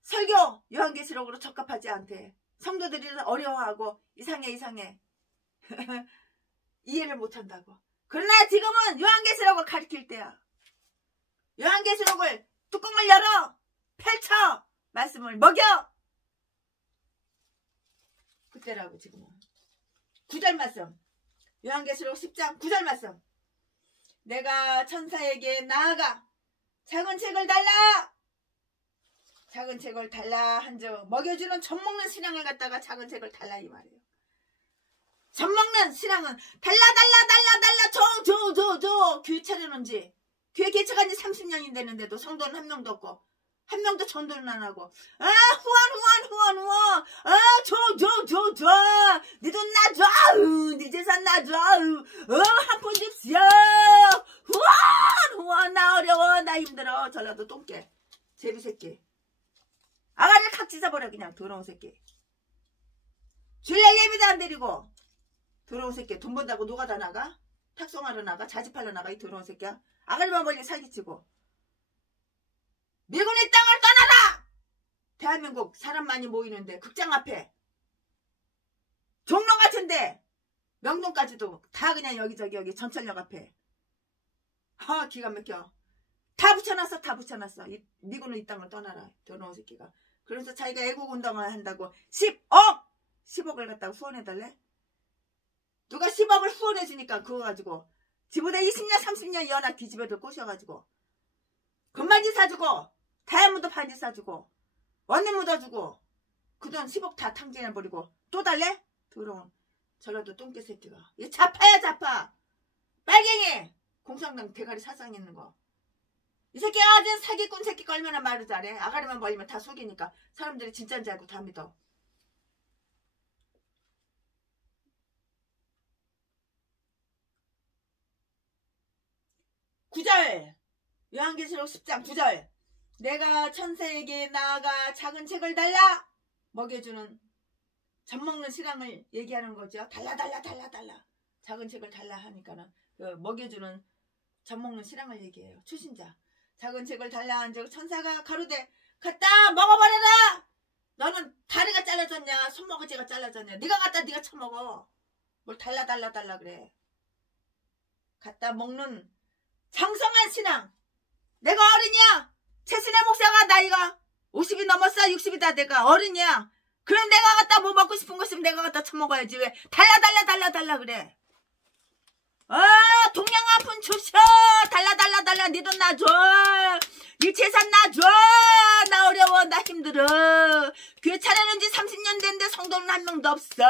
설교 요한계시록으로 적합하지 않대. 성도들이 어려워하고 이상해 이해를 못한다고. 그러나 지금은 요한계시록을 가르칠 때야. 요한계시록을 뚜껑을 열어 펼쳐 말씀을 먹여. 그때라고. 지금은 9절 말씀 요한계시록 10장 9절 말씀. 내가 천사에게 나아가 작은 책을 달라. 작은 책을 달라 한즉 먹여주는 젖먹는 신앙을 갖다가 작은 책을 달라 이 말이에요. 젖먹는 신앙은 달라 줘. 교회 차려놓은 지 교회 개척한 지 30년이 되는데도 성도는 한 명도 없고 한 명도 전도는 안 하고 후원 줘 네 돈 놔줘 네 재산 놔줘 한 푼 줍시오 후원 나 어려워 나 힘들어. 전라도 똥개 제비새끼 아가리를 칵 찢어버려 그냥. 더러운 새끼. 주일날 예배도 안 드리고 더러운 새끼. 돈 번다고 누가 다 나가? 탁송하러 나가? 자집하러 나가? 이 더러운 새끼야. 아가리만 멀리 사기치고. 미군의 땅을 떠나라. 대한민국 사람 많이 모이는데 극장 앞에 종로 같은데 명동까지도 다 그냥 여기 전철역 앞에 기가 막혀. 다 붙여놨어. 미군은 이 땅을 떠나라. 더러운 새끼가. 그래서 자기가 애국운동을 한다고 10억을 갖다가 후원해달래? 누가 10억을 후원해주니까 그거 가지고 지보다 20년 30년 연하 기집애들 꼬셔가지고 금반지 사주고 다이아몬드 반지 사주고 원룸 묻어주고 그 돈 10억 다 탕진해버리고 또 달래? 더러운 전라도 똥개 새끼가. 이거 자파야 자파. 빨갱이. 공산당 대가리 사상 있는 거. 이 새끼 아주 사기꾼 새끼가 얼마나 말을 잘해. 아가리만 벌리면 다 속이니까 사람들이 진짜인지 알고 다 믿어. 요한계시록 10장 9절. 내가 천사에게 나아가 작은 책을 달라. 먹여주는 젖먹는 신앙을 얘기하는 거죠. 달라. 작은 책을 달라 하니까는 먹여주는 젖먹는 신앙을 얘기해요. 추신자. 작은 책을 달라 한즉 천사가 가로되 갖다 먹어버려라. 너는 다리가 잘라졌냐 손목지가 잘라졌냐. 네가 갖다 네가 처먹어. 뭘 달라 그래. 갖다 먹는 장성한 신앙. 내가 어린이야. 최신의 목사가 나이가 50이 넘었어. 60이다. 내가 어린이야. 그럼 내가 갖다 뭐 먹고 싶은 거 있으면 내가 갖다 처먹어야지. 왜 달라 그래. 동양 아픈 주셔. 달라 네 돈 놔줘. 네 재산 놔줘. 나 어려워. 나 힘들어. 교회 차려놓은 지 30년 됐는데 성도는 한 명도 없어.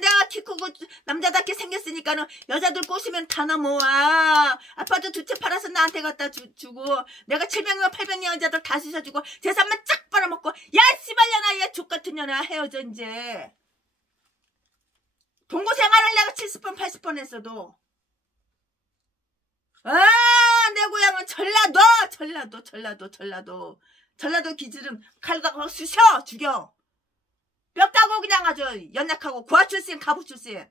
내가 키 크고 남자답게 생겼으니까는 여자들 꼬시면 다 넘어와. 아파트 2채 팔아서 나한테 갖다 주고 내가 700명 800명 여자들 다 쑤셔주고 재산만 쫙 빨아먹고 야 씨발년아 얘 족같은 년아 헤어져 이제. 동거 생활을 내가 70번 80번 했어도 내 고향은 전라도 기질은 칼다가 쑤셔 죽여. 뼈 따고 그냥 아주 연약하고 고아 출신 가부 출신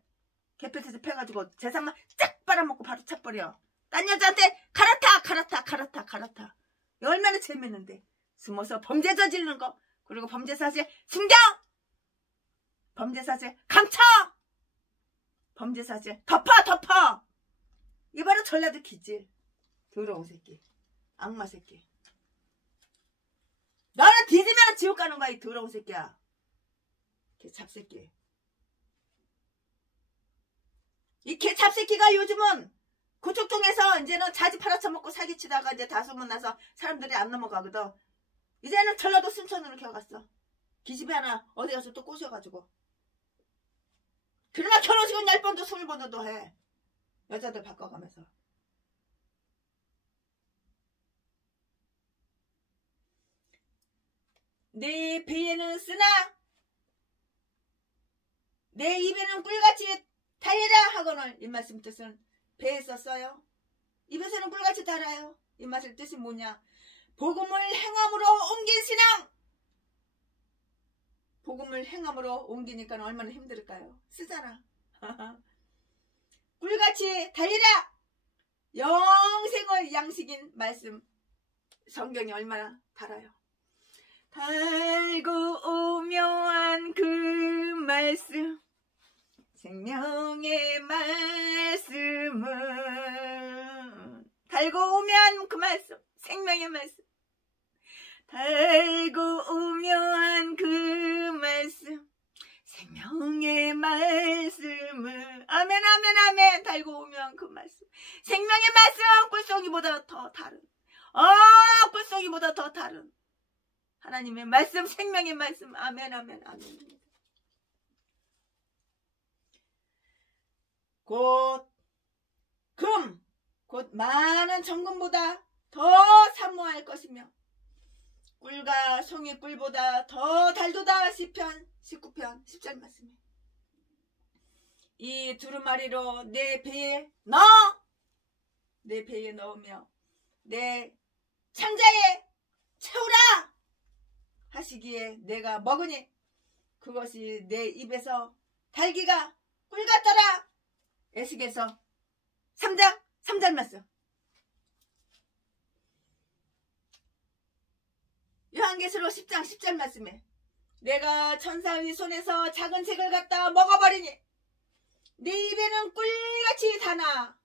개패트에서 패가지고 재산만 쫙 빨아먹고 바로 차버려. 딴 여자한테 갈아타. 얼마나 재밌는데. 숨어서 범죄 저지르는 거. 그리고 범죄 사실 숨겨. 범죄 사실 감춰. 범죄 사실 덮어. 이 바로 전라도 기질. 더러운 새끼. 악마 새끼. 너는 뒤지면 지옥 가는 거야 이 더러운 새끼야. 개 잡새끼. 이 개 잡새끼가 요즘은 고척동에서 이제는 자지 팔아쳐먹고 사기치다가 이제 다 소문나서 사람들이 안 넘어가거든. 이제는 전라도 순천으로 기어갔어. 기집애 하나 어디 가서 또 꼬셔가지고. 그러나 결혼식은 10번도 20번도 해. 여자들 바꿔가면서. 내 배에는 쓰나 내 입에는 꿀같이 달리라 하거늘. 이 말씀 뜻은 배에 썼어요. 입에서는 꿀같이 달아요. 이 말씀 뜻이 뭐냐. 복음을 행함으로 옮긴 신앙. 복음을 행함으로 옮기니까 얼마나 힘들까요. 쓰잖아. 꿀같이 달리라. 영생의 양식인 말씀. 성경이 얼마나 달아요. 달고 오묘한 그 말씀. 생명의 말씀은 달고 오면 그 말씀. 생명의 말씀. 달고 오묘한 그 말씀. 생명의 말씀은 아멘. 달고 오면 그 말씀. 생명의 말씀. 꿀송이보다 더 다른. 꿀송이보다 더 다른 하나님의 말씀. 생명의 말씀. 아멘. 곧 많은 정금보다 더 사모할 것이며 꿀과 송이꿀보다 더 달도다. 시편 19편 10절 말씀에 이 두루마리로 내 배에 넣으며 내 창자에 채우라 하시기에 내가 먹으니 그것이 내 입에서 달기가 꿀 같더라. 에스겔서 3절 말씀. 요한계시록 10장 10절 말씀에 내가 천사의 손에서 작은 책을 갖다 먹어버리니 내 입에는 꿀같이 다나.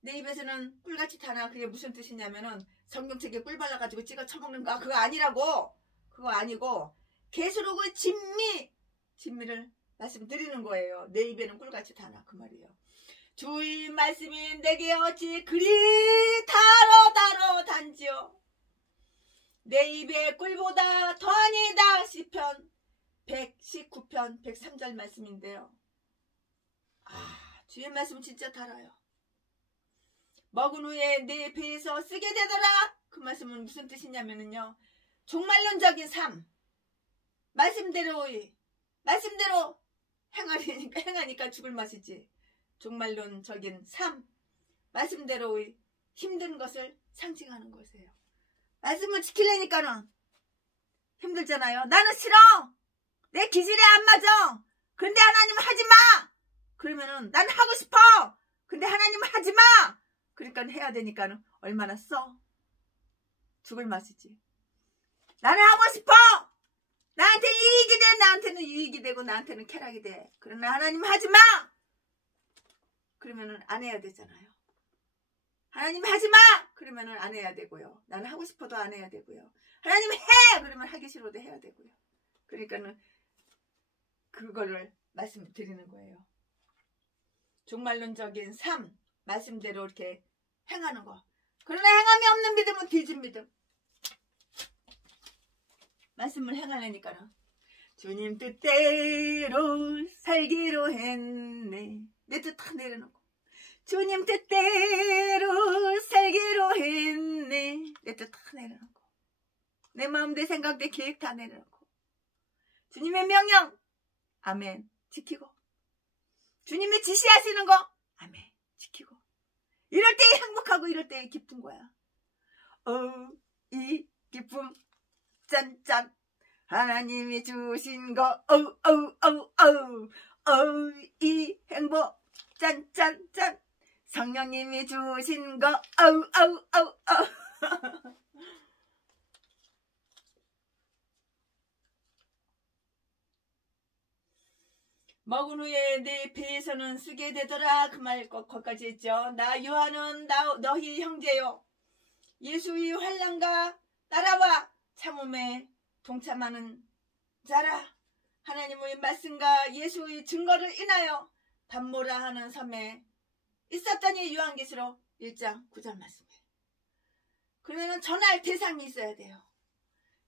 내 입에서는 꿀같이 다나. 그게 무슨 뜻이냐면은 성경책에 꿀 발라가지고 찍어 쳐먹는 거 그거 아니라고. 그거 아니고 계시록의 진미를 말씀드리는 거예요. 내 입에는 꿀같이 다나 그 말이에요. 주의 말씀이 내게 어찌 그리 달어 단지요. 내 입에 꿀보다 더하니다. 시편 119편 103절 말씀인데요. 주의 말씀은 진짜 달아요. 먹은 후에 내 배에서 쓰게 되더라. 그 말씀은 무슨 뜻이냐면요. 종말론적인 삶. 말씀대로 행하니까 죽을 맛이지. 종말론적인 삶. 말씀대로의 힘든 것을 상징하는 것이에요. 말씀을 지키려니까는 힘들잖아요. 나는 싫어. 내 기질에 안 맞아. 근데 하나님은 하지마. 그러면은 나는 하고 싶어. 근데 하나님은 하지마. 그러니까 해야 되니까는 얼마나 써. 죽을 맛이지. 나는 하고 싶어. 나한테 이익이 돼. 나한테는 유익이 되고 나한테는 쾌락이 돼. 그러나 하나님 하지마. 그러면은 안 해야 되잖아요. 하나님 하지마. 그러면은 안 해야 되고요. 나는 하고 싶어도 안 해야 되고요. 하나님 해. 그러면 하기 싫어도 해야 되고요. 그러니까는 그거를 말씀드리는 거예요. 종말론적인 삶. 말씀대로 이렇게 행하는 거. 그러나 행함이 없는 믿음은 뒤진 믿음. 말씀을 행하려니까는 주님 뜻대로 살기로 했네. 내 뜻 다 내려놓고 주님 뜻대로 살기로 했네. 내 뜻 다 내려놓고 내 마음 내 생각 내 계획 다 내려놓고 주님의 명령 아멘 지키고 주님의 지시하시는 거 아멘 지키고 이럴 때 행복하고 이럴 때 기쁜 거야. 이 기쁨 짠짠 하나님이 주신 거 이 행복 짠짠짠 성령님이 주신 거 먹은 후에 내 배에서는 쓰게 되더라. 그 말 거기까지 했죠. 나 요한은 너희 형제요 예수의 환난과 나라와 참음에 동참하는 자라. 하나님의 말씀과 예수의 증거를 인하여 담모라 하는 섬에 있었더니 요한계시록 1장 9절 말씀이에요. 그러면 전할 대상이 있어야 돼요.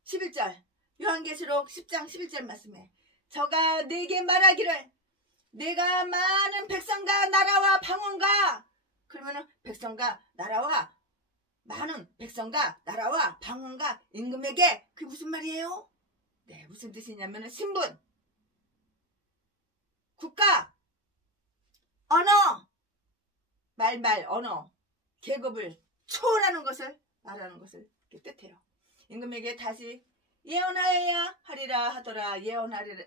11절 요한계시록 10장 11절 말씀에 저가 내게 말하기를 내가 많은 백성과 나라와 방언과 그러면은 백성과 나라와 많은 백성과 나라와 방언과 임금에게 그게 무슨 말이에요? 네, 무슨 뜻이냐면은 신분, 국가, 언어, 언어, 계급을 초월하는 것을 말하는 것을 이렇게 뜻해요. 임금에게 다시 예언하여야 하리라 하더라. 예언하여야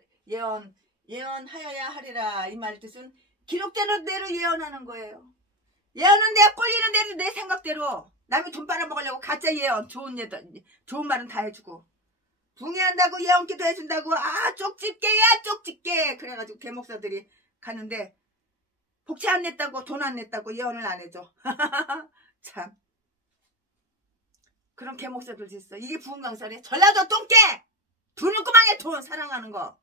하리라. 이 말 뜻은 기록되는 대로 예언하는 거예요. 예언은 내가 꼴리는 대로 내 생각대로 남이 돈 빨아먹으려고 가짜 예언 좋은 말은 다 해주고 붕해한다고 예언기도 해준다고 쪽집게야 쪽집게 그래가지고 개목사들이 가는데 복채 안 냈다고 돈 안 냈다고 예언을 안 해줘. 참 그런 개목사들 있어. 이게 부흥강설이 전라도 똥개 두누구망에 돈 사랑하는 거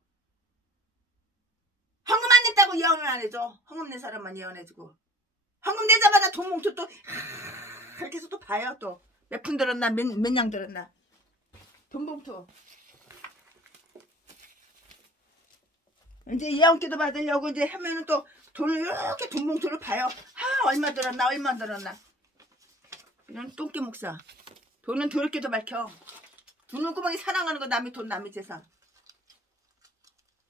헌금 안 냈다고 예언을 안 해줘. 헌금 낸 사람만 예언해주고 헌금 내자마자 돈 뭉쳐 또 그렇게 해서 또 봐요. 또 몇 푼 들었나 몇 냥 들었나 돈 봉투 이제 예언기도 받으려고 이제 하면은 또 돈을 이렇게 돈 봉투를 봐요. 얼마 들었나 이런 똥개 목사 돈은 더럽게도 밝혀. 두누구멍이 사랑하는 거 남의 돈 남의 재산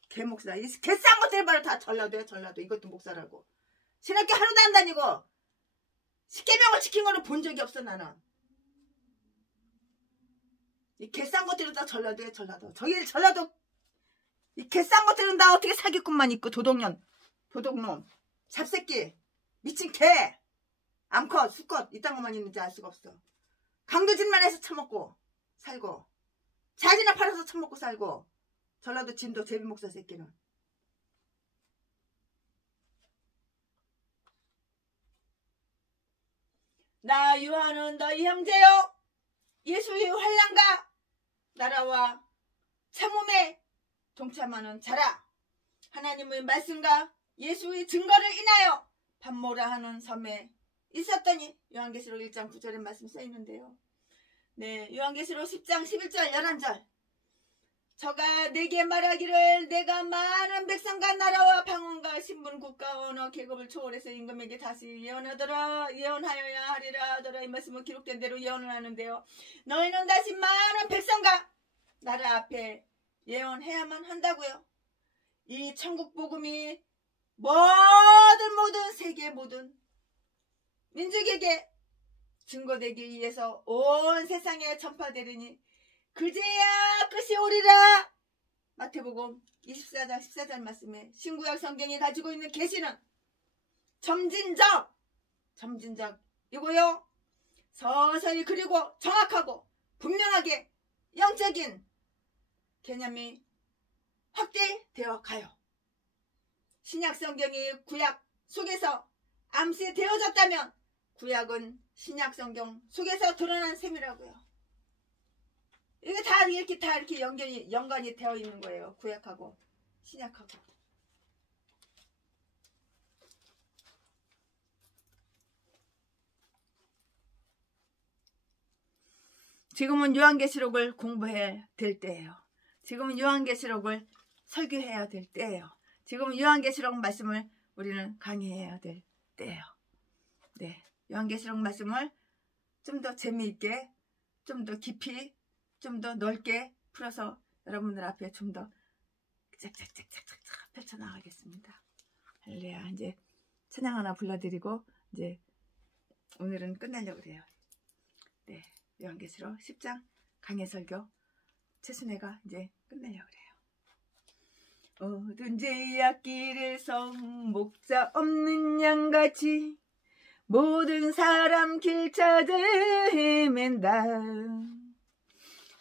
개 목사 이 개싼 것들 봐라 다 전라도야 전라도 이것도 목사라고 신학교 하루도 안 다니고 십계명을 지킨 거는 본 적이 없어 나는. 이 개싼 것들은 다 전라도야 전라도. 저기 전라도 이 개싼 것들은 다 어떻게 사기꾼만 있고 도둑놈 잡새끼 미친 개 암컷 수컷 이딴 것만 있는지 알 수가 없어. 강도짓만 해서 처먹고 살고 자지나 팔아서 처먹고 살고 전라도 진도 제비목사 새끼는 나 요한은 너희 형제요 예수의 환난과 나라와 참음에 동참하는 자라. 하나님의 말씀과 예수의 증거를 인하여 담모라 하는 섬에 있었더니 요한계시록 1장 9절에 말씀 써있는데요. 네, 요한계시록 10장 11절 11절 저가 내게 말하기를 내가 많은 백성과 나라와 방언과 신분 국가 언어 계급을 초월해서 임금에게 다시 예언하여야 하리라 하더라. 이 말씀은 기록된 대로 예언을 하는데요. 너희는 다시 많은 백성과 나라 앞에 예언해야만 한다고요. 이 천국 복음이 모든 세계 모든 민족에게 증거되기 위해서 온 세상에 전파되리니 그제야 끝이 오리라. 마태복음 24장 14절 말씀에 신구약 성경이 가지고 있는 계시는 점진적이고요. 서서히 그리고 정확하고 분명하게 영적인 개념이 확대되어 가요. 신약 성경이 구약 속에서 암시되어졌다면 구약은 신약 성경 속에서 드러난 셈이라고요. 이게 다 이렇게 연관이 되어 있는 거예요. 구약하고 신약하고. 지금은 요한계시록을 공부해야 될 때예요. 지금은 요한계시록을 설교해야 될 때예요. 지금은 요한계시록 말씀을 우리는 강의해야 될 때예요. 네, 요한계시록 말씀을 좀 더 재미있게, 좀 더 깊이, 좀 더 넓게 풀어서 여러분들 앞에 좀 더 짝짝짝짝짝 펼쳐나가겠습니다. 할렐루야. 이제 찬양 하나 불러드리고 이제 오늘은 끝내려고 그래요. 네, 요한계시록 10장 강해설교 최순애가 이제 끝내려고 그래요. 어두운 제약길에서 목자 없는 양같이 모든 사람 길 찾아 헤맨다.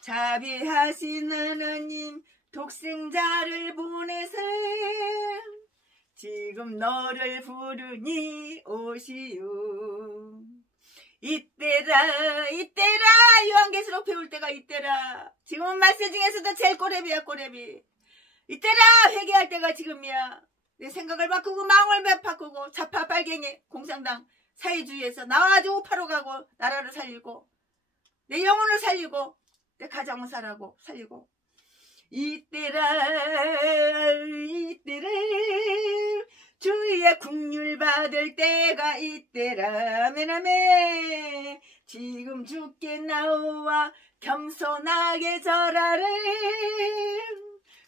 자비하신 하나님 독생자를 보내서 지금 너를 부르니 오시오. 이때라 이때라 요한계시록 배울 때가 이때라. 지금은 말세 중에서도 제일 꼬레비야 꼬레비. 이때라 회개할 때가 지금이야. 내 생각을 바꾸고 마음을 바꾸고 좌파 빨갱이 공산당 사회주의에서 나와가지고 우파로 가고 나라를 살리고 내 영혼을 살리고 내 가정을 살리고 이때라 이때라 주의 국률 받을 때가 이때라. 아멘 아멘. 지금 주께 나와 겸손하게 절하래.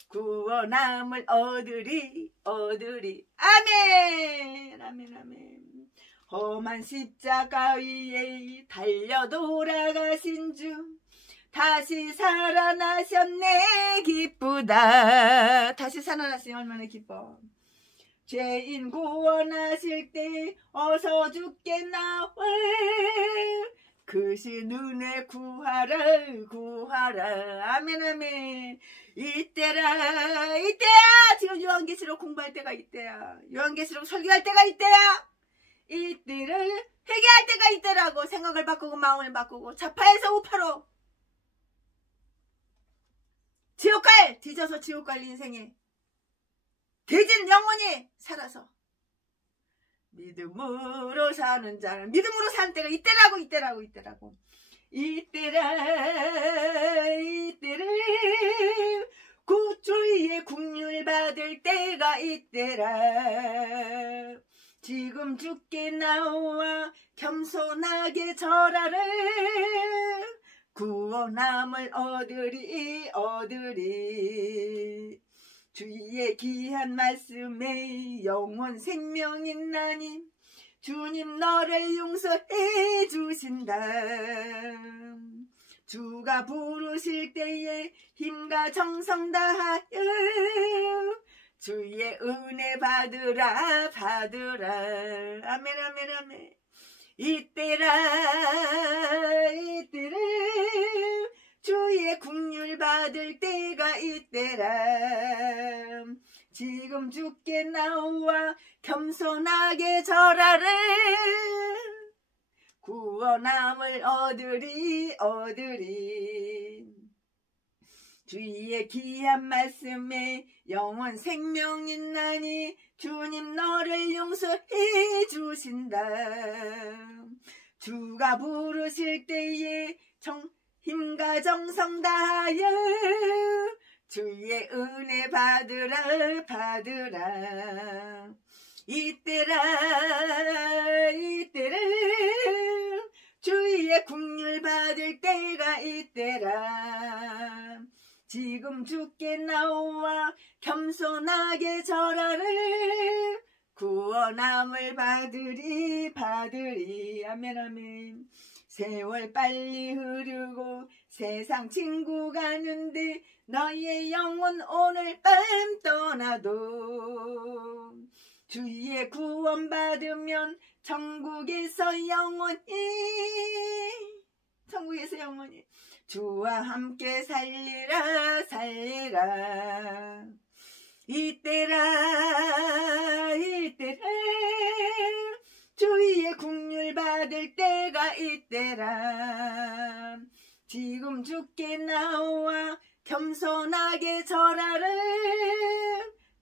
구원함을 얻으리 아멘 아멘 아멘. 험한 십자가 위에 달려 돌아가신 주 다시 살아나셨네 기쁘다. 다시 살아나시니 얼마나 기뻐. 죄인 구원하실 때 어서 주께 나와 그신 은혜 구하라 아멘 아멘. 이때라 이때야. 지금 요한계시록 공부할 때가 이때야. 요한계시록 설교할 때가 이때야. 이때를 회개할 때가 이때라고. 생각을 바꾸고 마음을 바꾸고 좌파에서 우파로 지옥갈 뒤져서 지옥갈 인생에 대진 영원히 살아서 믿음으로 사는 자는 믿음으로 사는 때가 이때라고 이때를 구주의 국률 받을 때가 이때라. 지금 주께 나와 겸손하게 절하래. 구원함을 얻으리. 주의 귀한 말씀에 영원 생명인 나님 주님 너를 용서해 주신다. 주가 부르실 때에 힘과 정성 다하여 주의 은혜 받으라 아멘 아멘 아멘. 이때를 주의 국률 받을 때가 이때라. 지금 주께 나와 겸손하게 절하래. 구원함을 얻으리 주의 귀한 말씀에 영원 생명인 나니 주님 너를 용서해 주신다. 주가 부르실 때에 힘과 정성 다하여 주의 은혜 받으라 이때를 주의 국률 받을 때가 이때라. 지금 주께 나와 겸손하게 절하래. 구원함을 받으리 아멘 아멘. 세월 빨리 흐르고 세상 친구 가는데 너의 영혼 오늘 밤 떠나도 주의 구원 받으면 천국에서 영원히 주와 함께 살리라 이때라 주의 국률 받을 때가 이때라. 지금 주께 나와 겸손하게 절하래.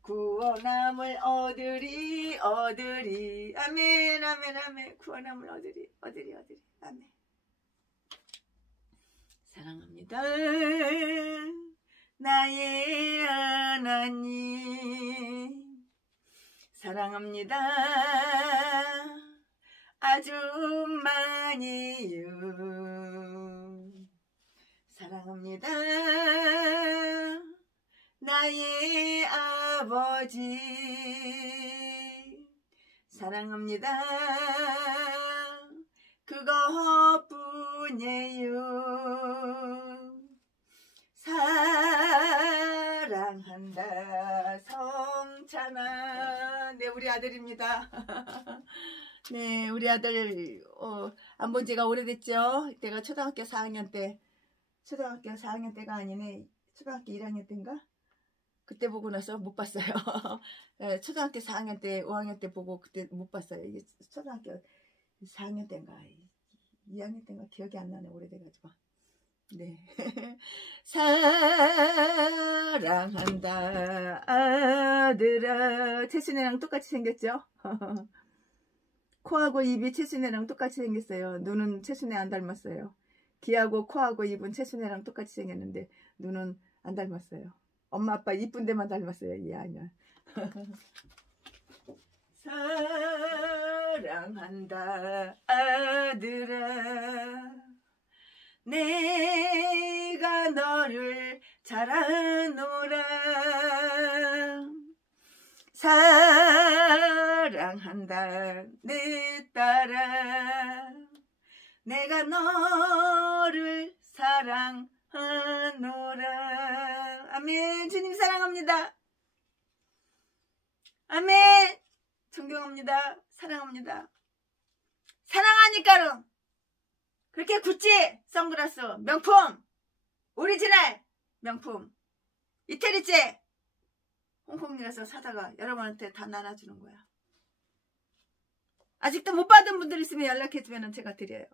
구원함을 얻으리 아멘 아멘 아멘. 구원함을 얻으리 아멘. 사랑합니다 나의 하나님. 사랑합니다 아주 많이요. 사랑합니다 나의 아버지. 사랑합니다 그것뿐이에요. 사랑한다 성찬아. 네, 우리 아들입니다. 네, 우리 아들 안 본 지가 오래됐죠. 내가 초등학교 4학년 때, 초등학교 4학년 때가 아니네, 초등학교 1학년 때인가? 그때 보고 나서 못 봤어요. 네, 초등학교 4학년 때, 5학년 때 보고 그때 못 봤어요. 이게 초등학교 4학년 때인가 2학년 때인가 기억이 안 나네, 오래돼가지고. 네. 사랑한다 아들아. 채순이랑 똑같이 생겼죠? 코하고 입이 채순이랑 똑같이 생겼어요. 눈은 채순이 안 닮았어요. 귀하고 코하고 입은 채순이랑 똑같이 생겼는데 눈은 안 닮았어요. 엄마 아빠 이쁜 데만 닮았어요. 이해하면. 사랑한다 아들아. 내가 너를 잘 아노라. 사랑한다 내 딸아. 내가 너를 사랑하노라. 아멘. 주님 사랑합니다. 아멘. 존경합니다. 사랑합니다. 사랑하니까는 그렇게 구찌 선글라스 명품, 오리지널 명품, 이태리째 홍콩에 가서 사다가 여러분한테 다 나눠주는 거야. 아직도 못 받은 분들 있으면 연락해주면 제가 드려요.